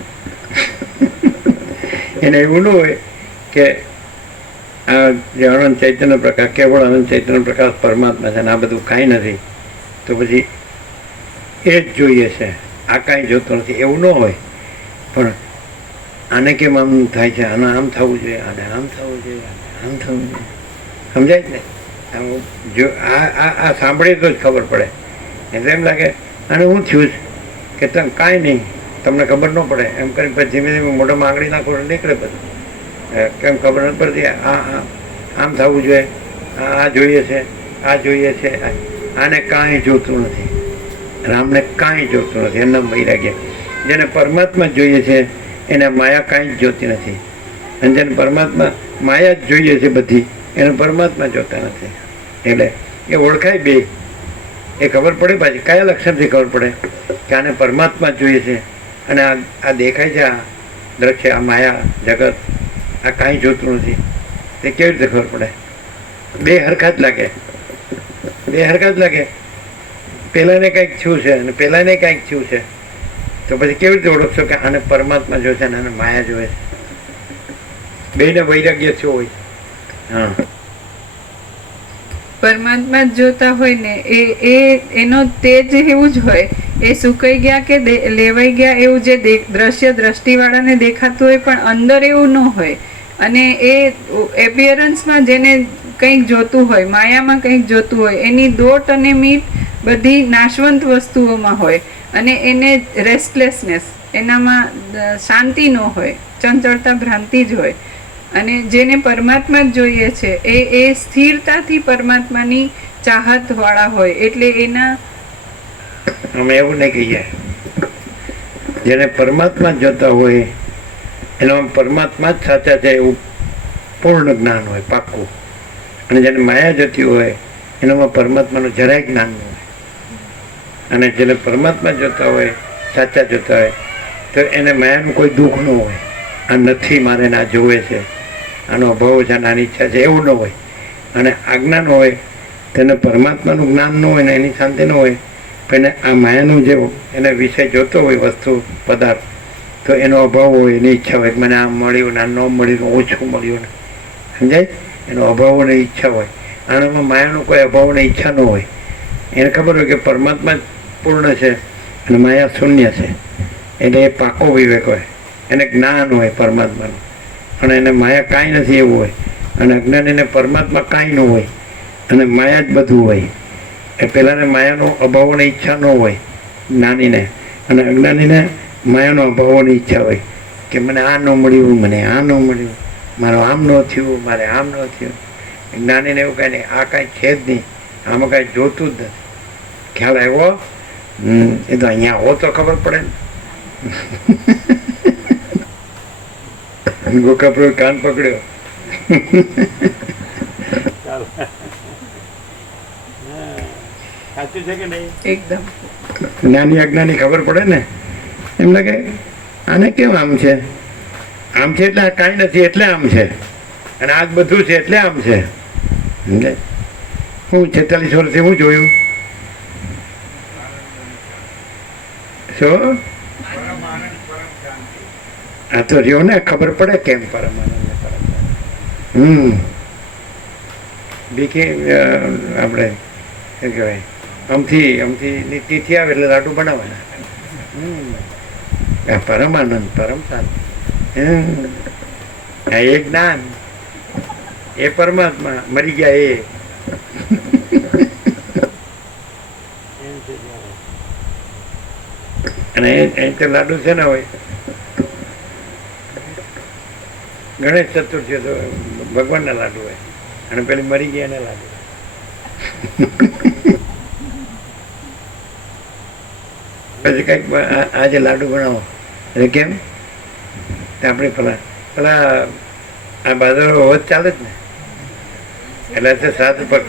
એને એવું ન હોય કે આ જે અનંત ચૈતન્ય પ્રકાશ, કેવળ અનંત ચૈતન્ય પ્રકાશ પરમાત્મા છે ને આ બધું કાંઈ નથી, તો પછી એ જ જોઈએ છે, આ કાંઈ જોતું નથી, એવું ન હોય. પણ આને કેમ આમ થાય છે, આને આમ થવું જોઈએ, આને આમ થવું જોઈએ, આને આમ થવું જોઈએ, સમજાય જ ને? આમ જો આ સાંભળીએ તો જ ખબર પડે. એટલે એમ લાગે આને હું થયું કે તમે કાંઈ નહીં, તમને ખબર ન પડે એમ કરી પછી ધીમે ધીમે મોઢામાં આંગળી નાખો નીકળે બધું. કેમ ખબર નથી પડતી? આમ થવું જોઈએ, આ જોઈએ છે, આ જોઈએ છે. આને કાંઈ જોતું નથી, રામને કાંઈ જોતું નથી. એમના વૈરાગ્ય. જેને પરમાત્મા જોઈએ છે એને માયા કાંઈ જ જોતી નથી, અને જેને પરમાત્મા માયા જ જોઈએ છે બધી, એને પરમાત્મા જોતા નથી. એટલે એ ઓળખાય બે, એ ખબર પડે. પાછી કયા લક્ષણથી ખબર પડે કે આને પરમાત્મા જ જોઈએ છે અને આ દેખાય છે, આ દ્રશ્ય, આ માયા જગત, આ કાંઈ જોતું નથી. તે કેવી રીતે ખબર પડે? બે હરખા જ લાગે, બે હરખા જ લાગે. પહેલાંને કંઈક થયું છે અને પહેલાંને કંઈક થયું છે, તો પછી કેવી રીતે ઓળખશો કે આને પરમાત્મા જોશે અને આને માયા જોવે છે? બેને વૈરાગ્ય થયો હોય. હા, પરમાત્મા જ જોતા હોય ને એનો તેજ એવું જ હોય. એ સુકાઈ ગયા કે લેવાઈ ગયા એવું જે દ્રશ્ય દ્રષ્ટિવાળાને દેખાતું હોય, પણ અંદર એવું ન હોય. અને એ એપિયરન્સમાં જેને કંઈક જોતું હોય, માયામાં કંઈક જોતું હોય, એની દોટ અને મીટ બધી નાશવંત વસ્તુઓમાં હોય અને એને રેસ્ટલેસનેસ, એનામાં શાંતિ ન હોય, ચંચળતા ભ્રાંતિ જ હોય. અને જેને પરમાત્મા જ જોઈએ છે એ સ્થિરતાથી પરમાત્માની ચાહત વાળા હોય. એટલે એના અમે એવું નહીં કહીએ, જેને પરમાત્મા જ જોતા હોય એનામાં પરમાત્મા જ સાચા છે એવું પૂર્ણ જ્ઞાન હોય, પાક્કું. અને જેને માયા જોતી હોય એનામાં પરમાત્માનું જરાય જ્ઞાન ન હોય. અને જેને પરમાત્મા જોતા હોય, સાચા જોતા હોય, તો એને માયાનું કોઈ દુઃખ ન હોય. આ નથી, મારે ના જોવે છે, આનો અભાવ છે, આની ઈચ્છા છે, એવું ન હોય. અને આજ્ઞાન હોય તેને પરમાત્માનું જ્ઞાન ન હોય ને એની શાંતિ ન હોય, પણ આ માયાનું જે એને વિષય જોતો હોય, વસ્તુ પદાર્થ, તો એનો અભાવ હોય, એની ઈચ્છા હોય કે મને આમ મળ્યું ને આ ન મળ્યું, ઓછું મળ્યું ને, સમજાય? એનો અભાવોની ઈચ્છા હોય. આનામાં માયાનો કોઈ અભાવની ઈચ્છા ન હોય. એને ખબર હોય કે પરમાત્મા જ પૂર્ણ છે અને માયા શૂન્ય છે. એટલે એ પાકો વિવેક હોય, એને જ્ઞાન હોય પરમાત્માનું, અને એને માયા કાંઈ નથી એવું હોય. અને અજ્ઞાનીને પરમાત્મા કાંઈ ન હોય અને માયા જ બધું હોય. એ પહેલાંને માયાનો અભાવોની ઈચ્છા ન હોય જ્ઞાનીને, અને અજ્ઞાનીને માયાનો અભાવોની ઈચ્છા હોય કે મને આ ન મળ્યું, મને આ ન મળ્યું, મારું આમ ન થયું, મારે આમ ન થયું. જ્ઞાનીને એવું કાંઈ નહીં, આ કાંઈ છે જ નહીં, આમાં કાંઈ જોતું જ નથી. ખ્યાલ આવ્યો? એ તો અહીંયા હો તો ખબર પડે ને. ગોકાપ્રો કાન પકડ્યો. ચાલો. સાચું છે કે નહીં? એકદમ જ્ઞાની અજ્ઞાની ખબર પડે ને. એમ લાગે આને કેમ આમ છે, આમ છે એટલે આ કાંઈ નથી એટલે આમ છે, અને આ જ બધું છે એટલે આમ છે. સમજાય? હું 46 વર્ષથી હું જોયું શું? આ તો રહ્યો ને, ખબર પડે કેમ પરમાનંદ ને પરમ. બીકી આપણે શું કહેવાય, અમથી તિથિ આવે એટલે લાડુ બનાવવાના. પરમાનંદ, પરમ શાંતિ, એ જ્ઞાન, એ પરમાત્મા, મરી ગયા એ. અને એ તો લાડુ છે ને હોય, ગણેશ ચતુર્થી તો ભગવાનના લાડુ હોય, અને પેલી મરી ગયા એના લાડુ. પછી કંઈક આજે લાડુ બનાવો એટલે કેમ, આપણે પેલા આ બાજારો હોત ચાલે જ ને, એટલે સાત પગ,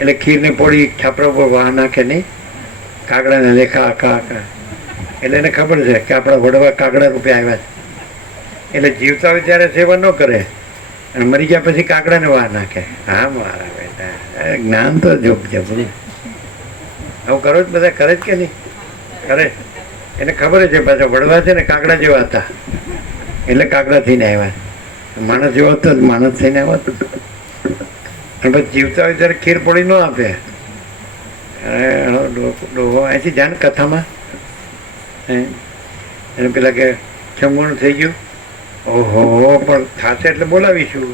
એટલે ખીરને પોળી છાપરા ઉપર વાહ નાખે નહીં, કાગડાને લેખા આખા આખા. એટલે એને ખબર છે કે આપણા વડવા કાગડા રૂપે આવ્યા છે. એટલે જીવતા હોય ત્યારે સેવા ન કરે, અને મરી ગયા પછી કાગડાને વાહ નાખે. હા મારા બેટા, જ્ઞાન તો જોબ જબરું. આવું કરો જ બધા, કરે જ કે નહીં કરે? એને ખબર છે પાછા વડવા છે ને કાગડા જેવા હતા, એટલે કાગડા થઈને આવ્યા. માણસ જેવો હતો જ માણસ થઈને આવ્યો. અને પછી જીવતા હોય ત્યારે ખીર પોળી ન આપે. ડોહો અહીંથી જાણ કથામાં એને પેલા કે જમવાનું થઈ ગયું. ઓહો, પણ થશે એટલે બોલાવીશું.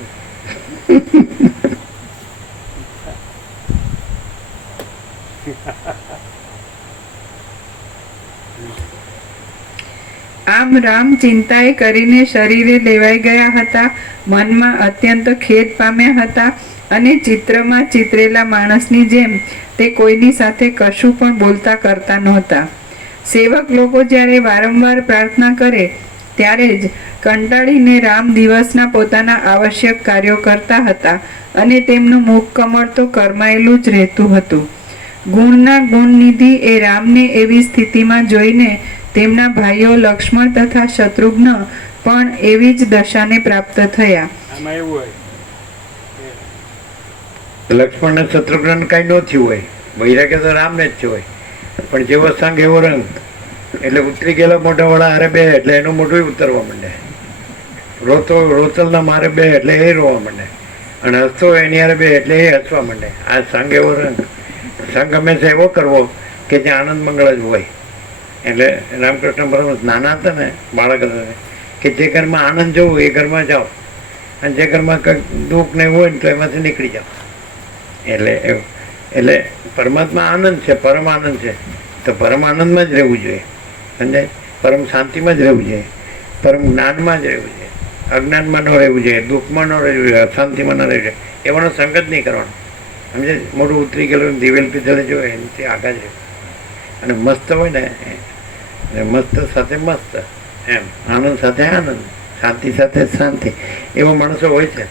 આમ રામ ચિંતાએ કરીને શરીરે લેવાઈ ગયા હતા, મનમાં અત્યંત ખેદ પામ્યા હતા, અને ચિત્રમાં ચિતરેલા માણસની જેમ તે કોઈની સાથે કશું પણ બોલતા કરતા નહોતા. સેવક લોકો જ્યારે વારંવાર પ્રાર્થના કરે ત્યારે જ કંટાળીને રામ દિવસના પોતાના આવશ્યક કાર્યો કરતા હતા, અને તેમનું મુખ કમળ તો કરમાયેલું જ રહેતું હતું. ગુણના ગુણનિધિ એ રામને એવી સ્થિતિમાં જોઈને તેમના ભાઈઓ લક્ષ્મણ તથા શત્રુઘ્ન પણ એવી જ દશાને પ્રાપ્ત થયા. આમાં એવું હોય, લક્ષ્મણ ને શત્રુઘ્ન કાંઈ ન થયું હોય, વૈરાગ્ય તો રામને જ થયું હોય, પણ જેવો સંગ એવો રંગ. એટલે ઉતરી ગયેલા મોઢા વાળા હારે બે એટલે એનું મોઢું ઉતરવા માંડે, રોતલના મારે બે એટલે એ રોવા માંડે, અને હસતો એની હારે બે એટલે એ હસવા માંડે. આ સંગ એવો રંગ. સંગ હંમેશા એવો કરવો કે જ્યાં આનંદ મંગળ જ હોય. એટલે રામકૃષ્ણ પરમહંસ નાના હતા ને, બાળક હતા, કે જે ઘરમાં આનંદ જોવું એ ઘરમાં જાઓ, અને જે ઘરમાં કંઈક દુઃખ ને હોય ને તો એમાંથી નીકળી જાઓ. એટલે પરમાત્મા આનંદ છે, પરમ આનંદ છે, તો પરમ આનંદમાં જ રહેવું જોઈએ. સમજાય? પરમ શાંતિમાં જ રહેવું જોઈએ, પરમ જ્ઞાનમાં જ રહેવું જોઈએ, અજ્ઞાનમાં ન રહેવું જોઈએ, દુઃખમાં ન રહેવું જોઈએ, અશાંતિમાં ન રહેવું જોઈએ. એવાનો સંગત નહીં કરવાનો. સમજે? મોઢું ઉતરી ગયેલું દિવેલ પીધેલે જોઈએ એનાથી આગળ જ રહેવું. અને મસ્ત હોય ને મસ્ત સાથે મસ્ત, એમ આનંદ સાથે આનંદ, શાંતિ સાથે શાંતિ, એવા માણસો હોય છે.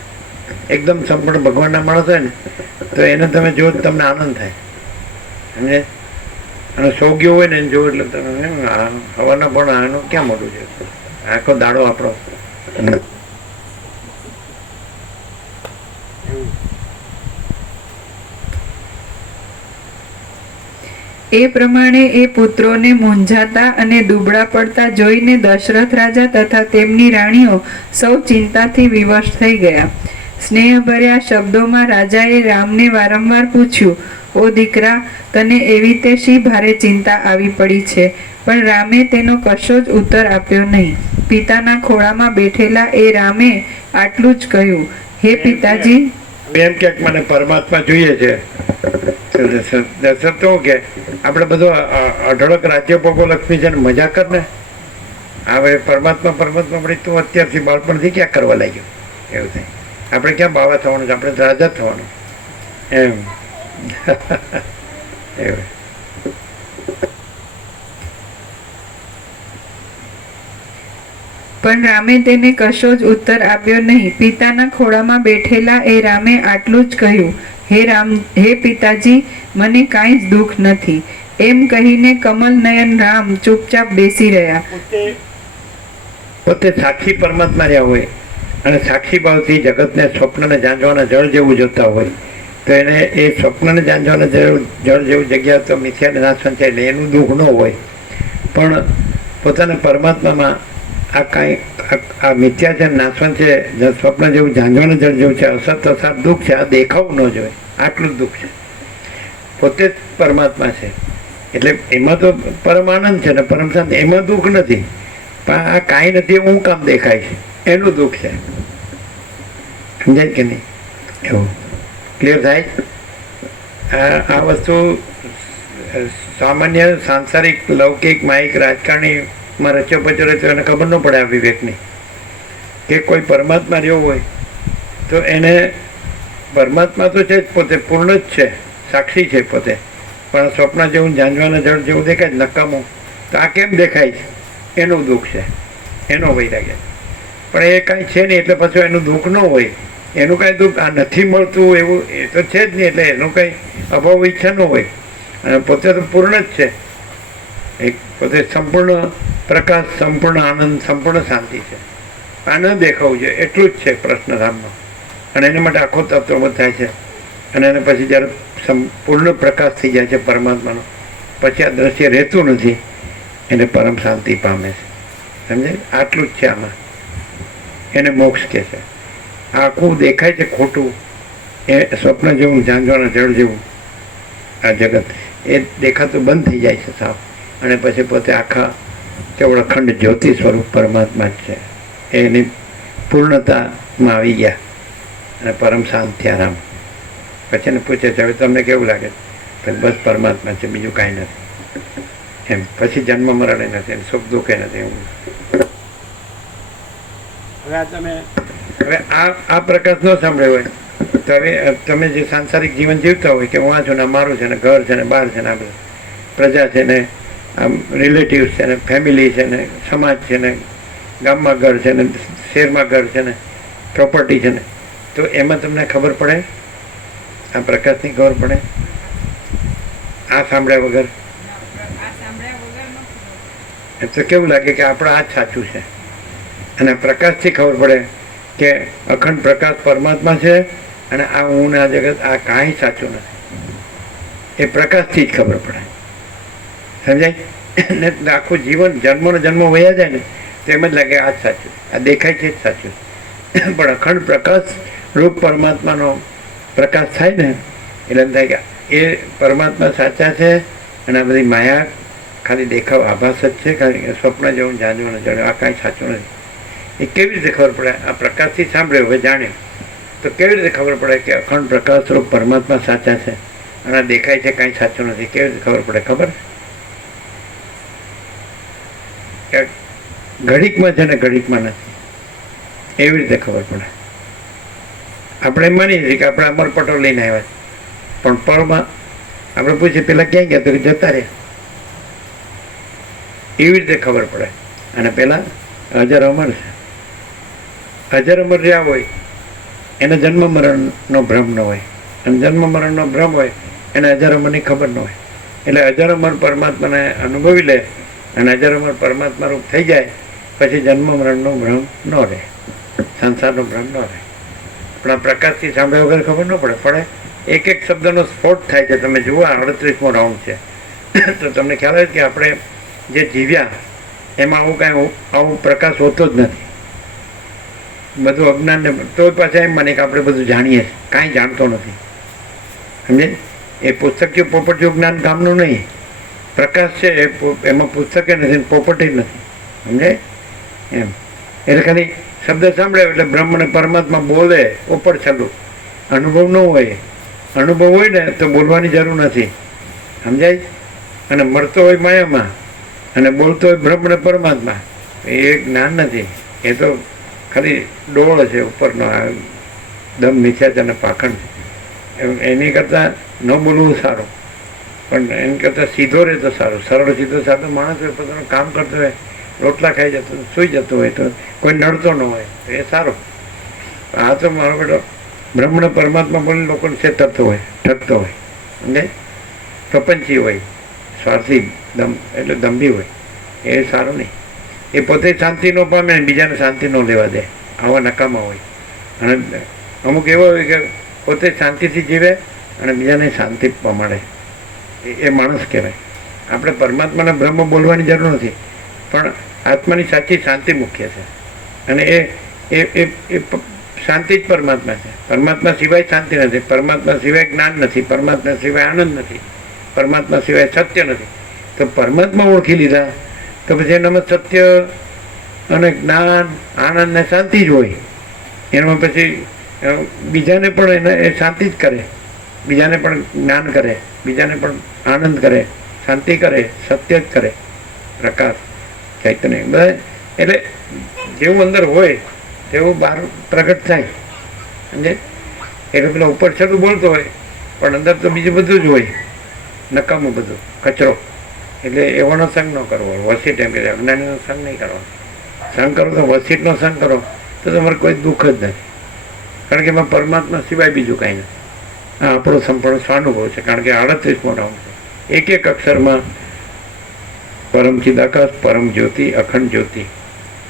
એકદમ સંપૂર્ણ ભગવાનના માણસ હોય ને તો એને તમે જો તમને આનંદ થાય. સમજે? અને સોગ્યો હોય ને એને જોવું એટલે તમે હવાના પણ આનું ક્યાં મોટું છે, આખો દાડો આપણો. એ પ્રમાણે એ પુત્રોને મૂંઝાતા અને દુબળા પડતા જોઈને દશરથ રાજા તથા તેમની રાણીઓ સૌ ચિંતાથી વિવશ થઈ ગયા. સ્નેહભર્યા શબ્દોમાં રાજાએ રામને વારંવાર પૂછ્યું, ઓ દીકરા, તને એવી તે શી ભારે ચિંતા આવી પડી છે? પણ રામે તેનો કશો જ ઉત્તર આપ્યો નહીં. પિતાના ખોળામાં બેઠેલા એ રામે આટલું જ કહ્યું, હે પિતાજી. એમ કે મને પરમાત્મા જોઈએ છે. દશરથ તો કે આપણે બધો અઢળક રાજ્ય ભોગો લક્ષ્મી છે ને મજા કર ને. હવે પરમાત્મા પડી તું અત્યારથી બાળપણથી ક્યાં કરવા લાગ્યો? એવું થાય. આપણે ક્યાં બાવા થવાનું છે? આપણે રાજા થવાનું. એમ એવું. પણ રામે તેને કશો જ ઉત્તર આપ્યો નહીં. પિતાના ખોળામાં બેઠેલા એ રામે આટલું જ કહ્યું, હે પિતાજી, મને કાંઈ જ દુઃખ નથી. એમ કહીને કમલ નયન રામ ચૂપચાપ બેસી રહ્યા. પોતે સાક્ષી પરમાત્મા રહ્યા હોય અને સાક્ષી ભાવથી જગતને સ્વપ્નને જાંજવાના જળ જેવું જોતા હોય તો એને એ સ્વપ્નને જાંજવાના જળ જેવું જગ્યા તો મિથ્યાને નાશ સંચાય એટલે એનું દુઃખ ન હોય. પણ પોતાના પરમાત્મામાં આ કાંઈ આ મિથ્યા છે, નાશવંત છે, સ્વપ્ન જેવું જાંજવાના જળ જેવું છે, અસત અસાર દુઃખ છે, આ દેખાવું ન જોઈએ. આટલું જ દુઃખ છે. પોતે જ પરમાત્મા છે એટલે એમાં તો પરમ આનંદ છે ને પરમ શાંતિ, એમાં દુઃખ નથી. પણ આ કાંઈ નથી એવું કામ દેખાય છે એનું દુઃખ છે. સમજાય કે નહીં? એવું ક્લિયર થાય? આ વસ્તુ સામાન્ય સાંસારિક લૌકિક માયિક રાજકારણીમાં રચ્યો પચ્યો રહે તો એને ખબર ન પડે આ વિવેકની. કે કોઈ પરમાત્મા રહ્યો હોય તો એને પરમાત્મા તો છે જ, પોતે પૂર્ણ જ છે, સાક્ષી છે પોતે, પણ સ્વપ્ન જેવું જાંજવાના જળ જેવું દેખાય છે નકામું. તો આ કેમ દેખાય છે? એનું દુઃખ છે, એનો વૈરાગ્ય. પણ એ કાંઈ છે નહીં એટલે પછી એનું દુઃખ ન હોય. એનું કાંઈ દુઃખ આ નથી મળતું એવું એ તો છે જ નહીં એટલે એનું કાંઈ અભાવ ઈચ્છા ન હોય. અને પોતે તો પૂર્ણ જ છે, એક પોતે સંપૂર્ણ પ્રકાશ, સંપૂર્ણ આનંદ, સંપૂર્ણ શાંતિ છે. આ ન દેખાવું જોઈએ એટલું જ છે પ્રશ્નધામમાં. અને એના માટે આખો તત્વબોધ થાય છે. અને એને પછી જ્યારે સંપૂર્ણ પ્રકાશ થઈ જાય છે પરમાત્માનો, પછી આ દ્રશ્ય રહેતું નથી, એને પરમ શાંતિ પામે છે. સમજે? આટલું જ છે આમાં. એને મોક્ષ કહે છે. આખું દેખાય છે ખોટું, એ સ્વપ્ન જેવું, જાંજવાના જળ જેવું આ જગત, એ દેખાતું બંધ થઈ જાય છે સાફ. અને પછી પોતે આખા કેવળ અખંડ જ્યોતિ સ્વરૂપ પરમાત્મા જ છે. એની પૂર્ણતામાં આવી ગયા અને પરમ શાંતિ આરામ. પછી એને પૂછે છે, હવે તમને કેવું લાગે? બસ પરમાત્મા છે, બીજું કાંઈ નથી. એમ પછી જન્મ મરણ નથી, સુખ દુઃખ નથી. એવું હવે આ પ્રકાશ ન સાંભળ્યો હોય તો હવે તમે જે સાંસારિક જીવન જીવતા હોય કે હું આ છું ને મારું છે ને ઘર છે ને બહાર છે ને આપણે પ્રજા છે ને આમ રિલેટિવ્સ છે ને ફેમિલી છે ને સમાજ છે ને ગામમાં ઘર છે ને શહેરમાં ઘર છે ને પ્રોપર્ટી છે ને, તો એમાં તમને ખબર પડે? આ પ્રકાશની ખબર પડે? આ સાંભળ્યા વગર તો કેવું લાગે કે આપણે આ જ સાચું છે. અને પ્રકાશથી ખબર પડે કે અખંડ પ્રકાશ પરમાત્મા છે અને આ હું ને આ જગત આ કાંઈ સાચું નથી. એ પ્રકાશથી જ ખબર પડે. સમજાય? ને આખું જીવન જન્મનો જન્મ વયા જાય ને તો એમ જ લાગે આ જ સાચું, આ દેખાય છે જ સાચું. પણ અખંડ પ્રકાશ રૂપ પરમાત્માનો પ્રકાશ થાય ને એટલે એમ થાય કે એ પરમાત્મા સાચા છે અને આ બધી માયા ખાલી દેખાવ આભાસ જ છે, ખાલી સ્વપ્ન જેવું જાણવાનું જાણે આ કાંઈ સાચું નથી. એ કેવી રીતે ખબર પડે? આ પ્રકાશથી સાંભળ્યો, હવે જાણ્યો તો કેવી રીતે ખબર પડે કે અખંડ પ્રકાશ રૂપ પરમાત્મા સાચા છે અને આ દેખાય છે કાંઈ સાચું નથી? કેવી રીતે ખબર પડે? ખબર? ઘડીકમાં છે ને ઘડીકમાં નથી, એવી રીતે ખબર પડે. આપણે એમ માનીએ છીએ કે આપણે અમરપટો લઈને આવ્યા પણ પળમાં આપણે પૂછીએ પેલા ક્યાં ગયા તો કે જતા રહ્યા, એવી રીતે ખબર પડે. અને પેલા અજર અમર છે, અજર અમર રહ્યા હોય એને જન્મ મરણનો ભ્રમ ન હોય, અને જન્મ મરણનો ભ્રમ હોય એને અજર અમરની ખબર ન હોય. એટલે અજર અમર પરમાત્માને અનુભવી લે અને અજર અમર પરમાત્મા રૂપ થઈ જાય પછી જન્મ મરણનો ભ્રમ ન રહે, સંસારનો ભ્રમ ન રહે. પણ આ પ્રકાશથી સાંભળ્યા વગર ખબર ન પડે. એક એક શબ્દનો સ્ફોટ થાય છે. તમે જુઓ 38મો રાઉન્ડ છે તો તમને ખ્યાલ આવે કે આપણે જે જીવ્યા એમાં આવું કાંઈ આવો પ્રકાશ હોતો જ નથી. બધું અજ્ઞાનને તો પાછા એમ માને કે આપણે બધું જાણીએ છીએ, કાંઈ જાણતો નથી. સમજે? એ પુસ્તકીય પોપટીય જ્ઞાન કામનું નહીં. પ્રકાશ છે એમાં પુસ્તકે નથી, પોપટી નથી. સમજાય એમ? એટલે ખાલી શબ્દ સાંભળ્યો એટલે બ્રહ્મ અને પરમાત્મા બોલે ઉપર છેલ્લું. અનુભવ ન હોય, અનુભવ હોય ને તો બોલવાની જરૂર નથી. સમજાય? અને મળતો હોય માયામાં અને બોલતો હોય બ્રહ્મ અને પરમાત્મા, એ જ્ઞાન નથી. એ તો ખાલી ડોળ છે ઉપરનો, દમ મિથ્યાચાર અને પાખંડ. એની કરતાં ન બોલવું સારું, પણ એની કરતાં સીધો રહે તો સારું. સરળ સીધો સાધો માણસ હોય, પોતાનું કામ કરતો હોય, રોટલા ખાઈ જતો સૂઈ જતો હોય તો કોઈ નડતો ન હોય તો એ સારું. આ તો મારો બેટો બ્રહ્મને પરમાત્મા બોલી લોકોને છેતરતો હોય, ઠગતો હોય, સમજે? પ્રપંચી હોય, સ્વાર્થી એટલે દંભી હોય, એ સારું નહીં. એ પોતે શાંતિ ન પામે ને બીજાને શાંતિ ન લેવા દે, આવા નકામા હોય. અને અમુક એવા હોય કે પોતે શાંતિથી જીવે અને બીજાને શાંતિ પમાડે, એ માણસ કહેવાય. આપણે પરમાત્માના બ્રહ્મ બોલવાની જરૂર નથી, પણ આત્માની સાચી શાંતિ મુખ્ય છે. અને એ શાંતિ જ પરમાત્મા છે. પરમાત્મા સિવાય શાંતિ નથી, પરમાત્મા સિવાય જ્ઞાન નથી, પરમાત્મા સિવાય આનંદ નથી, પરમાત્મા સિવાય સત્ય નથી. તો પરમાત્મા ઓળખી લીધા તો પછી એનામાં સત્ય અને જ્ઞાન, આનંદ ને શાંતિ જ હોય. એમાં પછી બીજાને પણ એને એ શાંતિ જ કરે, બીજાને પણ જ્ઞાન કરે, બીજાને પણ આનંદ કરે, શાંતિ કરે, સત્ય જ કરે, પ્રકાશ ચૈતન્ય બધા. એટલે જેવું અંદર હોય તેવું બહાર પ્રગટ થાય. સમજે? એટલે પેલા ઉપર છતું બોલતો હોય પણ અંદર તો બીજું બધું જ હોય, નકામું બધું, કચરો. એટલે એવાનો સંગ ન કરવો. વસીટ એમ કે અજ્ઞાનીનો સંગ નહીં કરવાનો. સંગ કરો તો વસીટનો સંગ કરો તો તમારે કોઈ દુઃખ જ નથી, કારણ કે એમાં પરમાત્મા સિવાય બીજું કાંઈ નથી. આ આપણો સંપૂર્ણ સ્વાનુભવ છે, કારણ કે 38મો રાઉન્ડ છે. એક એક અક્ષરમાં પરમ ચિદાકાશ, પરમ જ્યોતિ, અખંડ જ્યોતિ,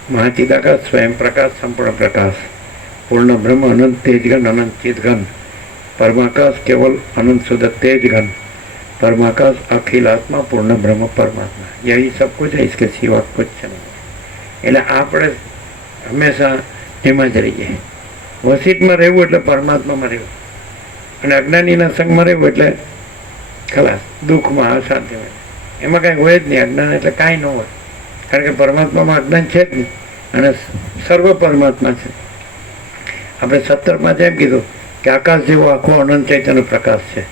મહાચિદાકાશ, સ્વયં પ્રકાશ, સંપૂર્ણ પ્રકાશ, પૂર્ણ બ્રહ્મ, અનંત તેજઘન, અનંત ચિદઘન, परमाकाश केवल अनंत शुद्ध तेज घन, परमाकाश अखिल आत्मा पूर्ण ब्रह्म परमात्मा, यही सब कुछ है, इसके सिवा कुछ नहीं। એટલે આપણે હંમેશા એમાં જ રહીએ. વસીતમાં રહેવું એટલે પરમાત્મામાં રહેવું, અને અજ્ઞાનીના સંગમાં રહેવું એટલે ખલાસ, દુઃખમાં, અશાંતિમાં. એમાં કાંઈ હોય જ નહીં. અજ્ઞાન એટલે કાંઈ ન હોય, કારણ કે પરમાત્મામાં અજ્ઞાન છે જ નહીં, અને સર્વ પરમાત્મા છે. આપણે 17માં જેમ કીધું કે આકાશ જેવો આખો અનંત ચૈતન્ય પ્રકાશ છે,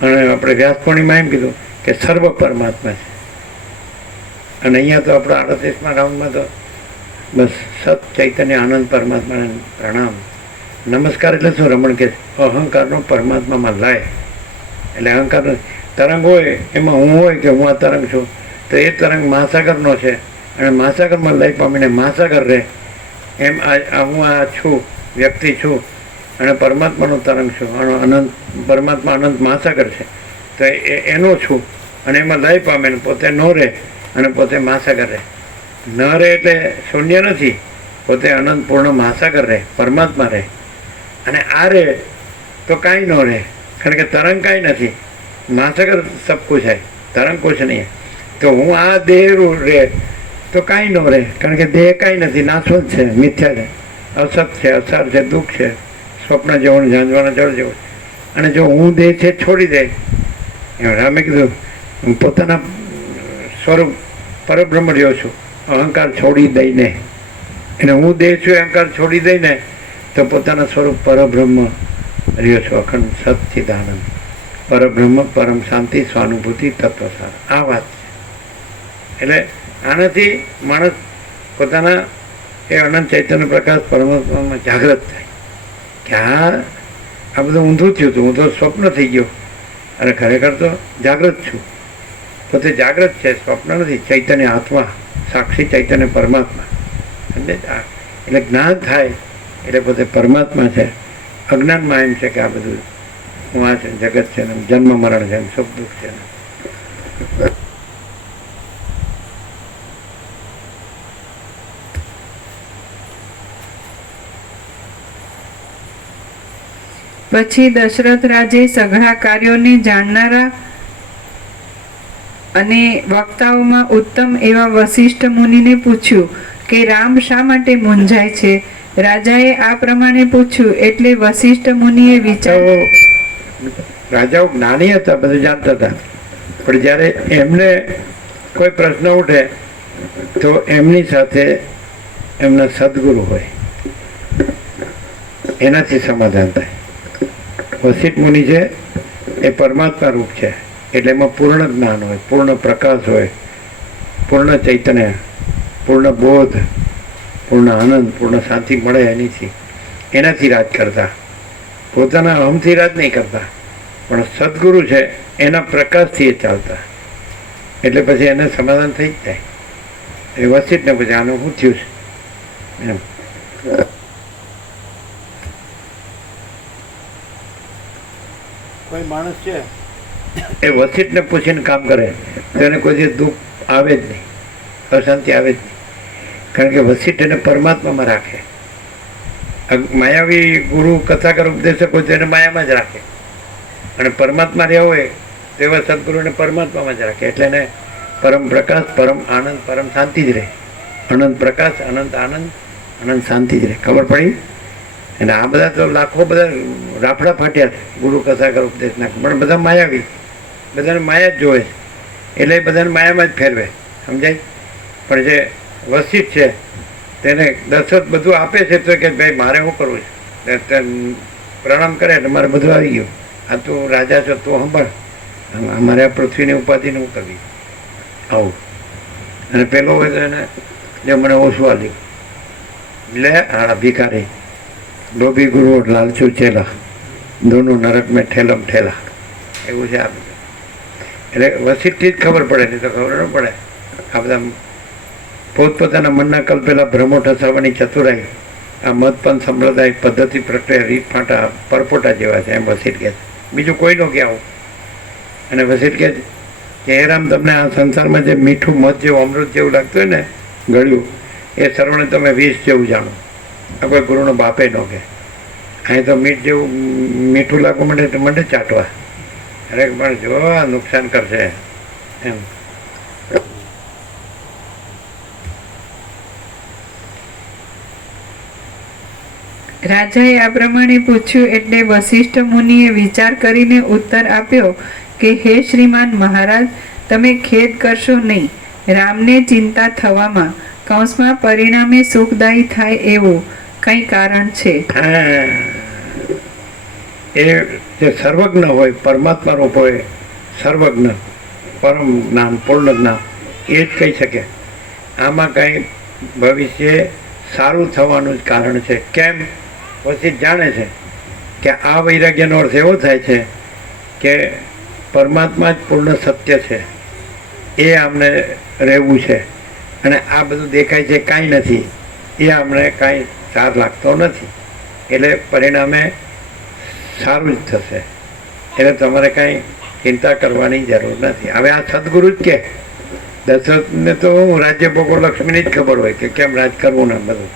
અને આપણે વ્યાસ પૂર્ણિમા એમ કીધું કે સર્વ પરમાત્મા છે. અને અહીંયા તો આપણા 38મા રાઉન્ડમાં તો બસ સત ચૈતન્ય આનંદ પરમાત્માને પ્રણામ, નમસ્કાર. એટલે શું? રમણ કે અહંકારનો પરમાત્મામાં લાય. એટલે અહંકાર તરંગ હોય એમાં હું હોય કે હું આ તરંગ છું, તો એ તરંગ મહાસાગરનો છે, અને મહાસાગરમાં લઈ પામીને મહાસાગર રહે. એમ હું આ છું, વ્યક્તિ છું, અને પરમાત્માનું તરંગ છું, અનંત પરમાત્મા અનંત મહાસાગર છે, તો એનો છું, અને એમાં લઈ પામે ને પોતે ન રહે અને પોતે મહાસાગર રહે. ન રહે એટલે શૂન્ય નથી, પોતે અનંત પૂર્ણ મહાસાગર રહે, પરમાત્મા રહે. અને આ રહે તો કાંઈ ન રહે, કારણ કે તરંગ કાંઈ નથી, મહાસાગર સબ કુછ है, તરંગ કુછ નહીં. તો હું આ દેહ રહે તો કાંઈ ન રહે, કારણ કે દેહ કાંઈ નથી, નાશવંત છે, મિથ્યા છે, અસત છે, અસાર છે, દુઃખ છે, સ્વપ્ન જેવું, ઝાંઝવાના જળ જેવું. અને જો હું દેહ છે છોડી દે, રામે કીધું પોતાના સ્વરૂપ પરબ્રહ્મ રહ્યો છું, અહંકાર છોડી દઈને, એટલે હું દેહ છું અહંકાર છોડી દઈને તો પોતાના સ્વરૂપ પરબ્રહ્મ રહ્યો છું, અખંડ સચ્ચિદાનંદ પરબ્રહ્મ, પરમ શાંતિ, સ્વાનુભૂતિ, તત્વસાર. આ વાત છે. એટલે આનાથી માણસ પોતાના એ અનંત ચૈતન્ય પ્રકાશ પરમાત્મામાં જાગૃત થાય કે આ બધું ઊંધું થયું હતું, હું તો સ્વપ્ન થઈ ગયો અને ખરેખર તો જાગૃત છું. પોતે જાગૃત છે, સ્વપ્ન નથી. ચૈતન્ય આત્મા, સાક્ષી ચૈતન્ય પરમાત્મા. સમજે? એટલે જ્ઞાન થાય એટલે પોતે પરમાત્મા છે. અજ્ઞાનમાં એમ છે કે આ બધું હું આ છે, જગત છે, ને જન્મ મરણ છે, સુખ દુઃખ છે. પછી દશરથ રાજે સઘળા કાર્યોને જાણનારા અને વક્તાઓમાં ઉત્તમ એવા વશિષ્ઠ મુનિને પૂછ્યું કે રામ શા માટે મૂંઝાય છે. રાજાએ આ પ્રમાણે પૂછ્યું એટલે વશિષ્ઠ મુનિએ વિચાર્યો. રાજાઓ જ્ઞાની હતા, બધું જાણતા હતા, પણ જ્યારે એમને કોઈ પ્રશ્ન ઉઠે તો એમની સાથે એમના સદગુરુ હોય, એનાથી સમાધાન થાય. વશિષ્ઠ મુનિ છે એ પરમાત્મા રૂપ છે, એટલે એમાં પૂર્ણ જ્ઞાન હોય, પૂર્ણ પ્રકાશ હોય, પૂર્ણ ચૈતન્ય, પૂર્ણ બોધ, પૂર્ણ આનંદ, પૂર્ણ શાંતિ મળે એનાથી રાજ કરતા. પોતાના અહમથી રાજ નહીં કરતા, પણ સદગુરુ છે એના પ્રકાશથી એ ચાલતા. એટલે પછી એને સમાધાન થઈ જ જાય. એ વશિષ્ઠને પછી આનું શું થયું છે એમ. કોઈ માણસ છે એ વશિષ્ઠને પૂછીને કામ કરે તો એને કોઈ દુઃખ આવે જ નહીં, અશાંતિ આવે જ નહીં. કારણ કે વશિષ્ઠ એને પરમાત્મામાં રાખે. માયાવી ગુરુ કથાકાર ઉપદેશકો તેને માયામાં જ રાખે, અને પરમાત્મા રહ્યા હોય તેવા સદગુરુને પરમાત્મામાં જ રાખે. એટલે એને પરમ પ્રકાશ, પરમ આનંદ, પરમ શાંતિ જ રહે. અનંત પ્રકાશ, અનંત આનંદ, અનંત શાંતિ જ રહે. ખબર પડી? અને આ બધા તો લાખો બધા રાફડા ફાટ્યા છે ગુરુ કથાકાર ઉપદેશના, પણ બધા માયાવી, બધાને માયા જ જોવે છે. એટલે એ બધાને માયામાં જ ફેરવે. સમજાય? પણ જે વશિષ્ઠ છે તેને દશરથ બધું આપે છે તો કે ભાઈ મારે શું કરવું છે, પ્રણામ કરે એટલે મારે બધું આવી ગયું. આ તું રાજા છો, તું સંભાળ, અમારે આ પૃથ્વીની ઉપાધિને હું કરવી આવું. અને પેલો હોય તો એને જે મને ઓછું આલ્યું લે આ ભિખારી, લોભી ગુરુ લાલચુ ચેલા, દોનું નરક મેં ઠેલમ ઠેલા, એવું છે આ બધું. એટલે વશિષ્ઠથી જ ખબર પડે, નહીં તો ખબર ન પડે. આ બધા પોતપોતાના મનના કલ્પેલા ભ્રમો ઠસાવવાની ચતુરાઈ, આ મતપન સંપ્રદાય પદ્ધતિ પ્રક્રિયા રીત ફાંટા પરપોટા જેવા છે, એમ વશિષ્ઠ કહે છે. બીજું કોઈ ન કે આવું. અને વશિષ્ઠ કહે છે કે હે રામ, તમને આ સંસારમાં જે મીઠું મધ જેવું અમૃત જેવું લાગતું હોય ને ગળ્યું, એ સર્વને તમે વિષ જેવું જાણો. આ કોઈ ગુરુનો બાપે ન કહે. અહીં તો મીઠ જેવું મીઠું લાગવું માંડે તો મંડે ચાટવા. અરે પણ જો આ નુકસાન કરશે એમ. રાજાએ આ પ્રમાણે પૂછ્યું એટલે વશિષ્ઠ મુનિએ વિચાર કરીને ઉત્તર આપ્યો કે હે શ્રીમાન મહારાજ, તમે ખેદ કરશો નહીં. રામને ચિંતા થવામાં કૌંસમાં પરિણામે સુખદાયી થાય એવું કંઈ કારણ છે. એ જે સર્વજ્ઞ હોય, પરમાત્મા રૂપ હોય, સર્વજ્ઞ, પરમ જ્ઞાન, પૂર્ણ જ્ઞાન, એ જ કહી શકે આમાં કંઈ ભવિષ્ય સારું થવાનું જ કારણ છે. કેમ? પછી જાણે છે કે આ વૈરાગ્યનો અર્થ એવો થાય છે કે પરમાત્મા જ પૂર્ણ સત્ય છે, એ અમને રહેવું છે, અને આ બધું દેખાય છે કાંઈ નથી, એ અમને કાંઈ સાર લાગતો નથી. એટલે પરિણામે સારું જ થશે. એટલે તમારે કાંઈ ચિંતા કરવાની જરૂર નથી. હવે આ સદગુરુ જ કે દશરથને તો રાજ્ય ભોગો લક્ષ્મીની જ ખબર હોય કે કેમ રાજ કરવું ને બધું,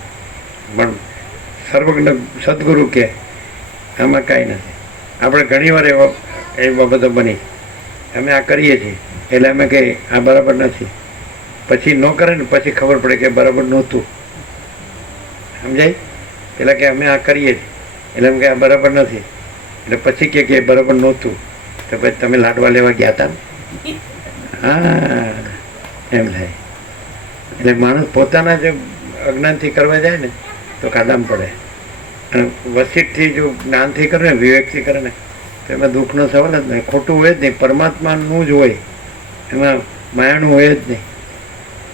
પણ સર્વજ્ઞ સદગુરુ કે આમાં કાંઈ નથી. આપણે ઘણીવાર એ બાબતો બની, અમે આ કરીએ છીએ એટલે અમે કહીએ આ બરાબર નથી, પછી ન કરે ને પછી ખબર પડે કે બરાબર નહોતું. સમજાય? પેલા કે અમે આ કરીએ છીએ એટલે એમ કે આ બરાબર નથી, એટલે પછી કે બરાબર નહોતું, તો પછી તમે લાડવા લેવા ગયા હતા ને. હા, એમ થાય. એટલે માણસ પોતાના જે અજ્ઞાનથી કરવા જાય ને તો કાઢામાં પડે. અને વશિષ્ઠથી જો જ્ઞાનથી કરે ને, વિવેકથી કરે ને, તો એમાં દુઃખનો સવાલ જ નહીં. ખોટું હોય જ નહીં, પરમાત્માનું જ હોય, એમાં માયાનું હોય જ નહીં,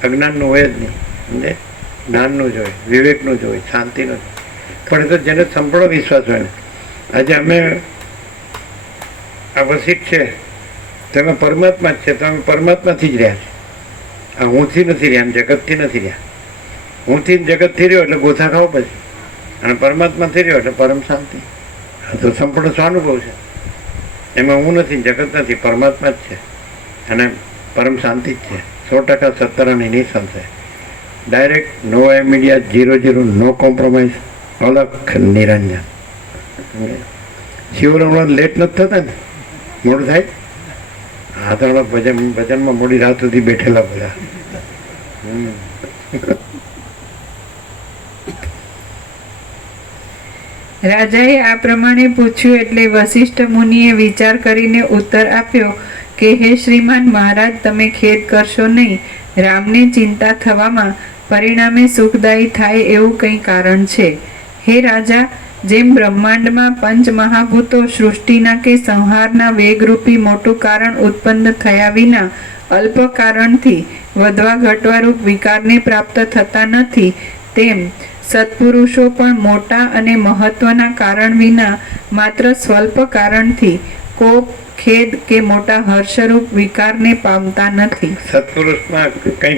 અજ્ઞાનનું હોય જ નહીં. સમજે? જ્ઞાનનું જોઈએ, વિવેકનું જોઈએ, શાંતિનું જોઈએ. પણ એ તો જેને સંપૂર્ણ વિશ્વાસ હોય ને, આજે અમે આ વસિત છે તો એમાં પરમાત્મા જ છે, તો અમે પરમાત્માથી જ રહ્યા છે. આ હુંથી નથી રહ્યા, જગતથી નથી રહ્યા. હુંથી જગતથી રહ્યો એટલે ગોથા ખાવ પછી, અને પરમાત્માથી રહ્યો એટલે પરમ શાંતિ. આ તો સંપૂર્ણ સ્વાનુભવ છે. એમાં હું નથી, જગત નથી, પરમાત્મા જ છે અને પરમ શાંતિ જ છે. 100% સત્તરાની નિસંશય, ડાયરેક્ટ, નો મીડિયા, 0-0, નો કોમ્પ્રોમાઇઝ, અલખ નિરંજન. શિવરમણ લેટ નથી થતા ને, મોડું થાય. આ તો ભજનમાં મોડી રાત સુધી બેઠેલા બધા. રાજાએ આ પ્રમાણે પૂછ્યું એટલે વશિષ્ઠ મુનિએ વિચાર કરીને ઉત્તર આપ્યો કે હે શ્રીમાન મહારાજ, તમે ખેદ કરશો નહીં. રામને ચિંતા થવામાં પરિણામે સુખદાયી થાય એવું કંઈ કારણ છે. હે રાજા, જેમ બ્રહ્માંડમાં પંચ મહાભૂતો સૃષ્ટિના કે સંહારના વેગરૂપી મોટું કારણ ઉત્પન્ન થયા વિના અલ્પ કારણથી વધવા ઘટવારૂપ વિકારને પ્રાપ્ત થતા નથી, તેમ સત્પુરુષો પણ મોટા અને મહત્વના કારણ વિના માત્ર સ્વલ્પ કારણથી કોપ, ખેદ કે મોટા હર્ષરૂપ વિકારને પામતા નથી. સત્પુરુષમાં કંઈ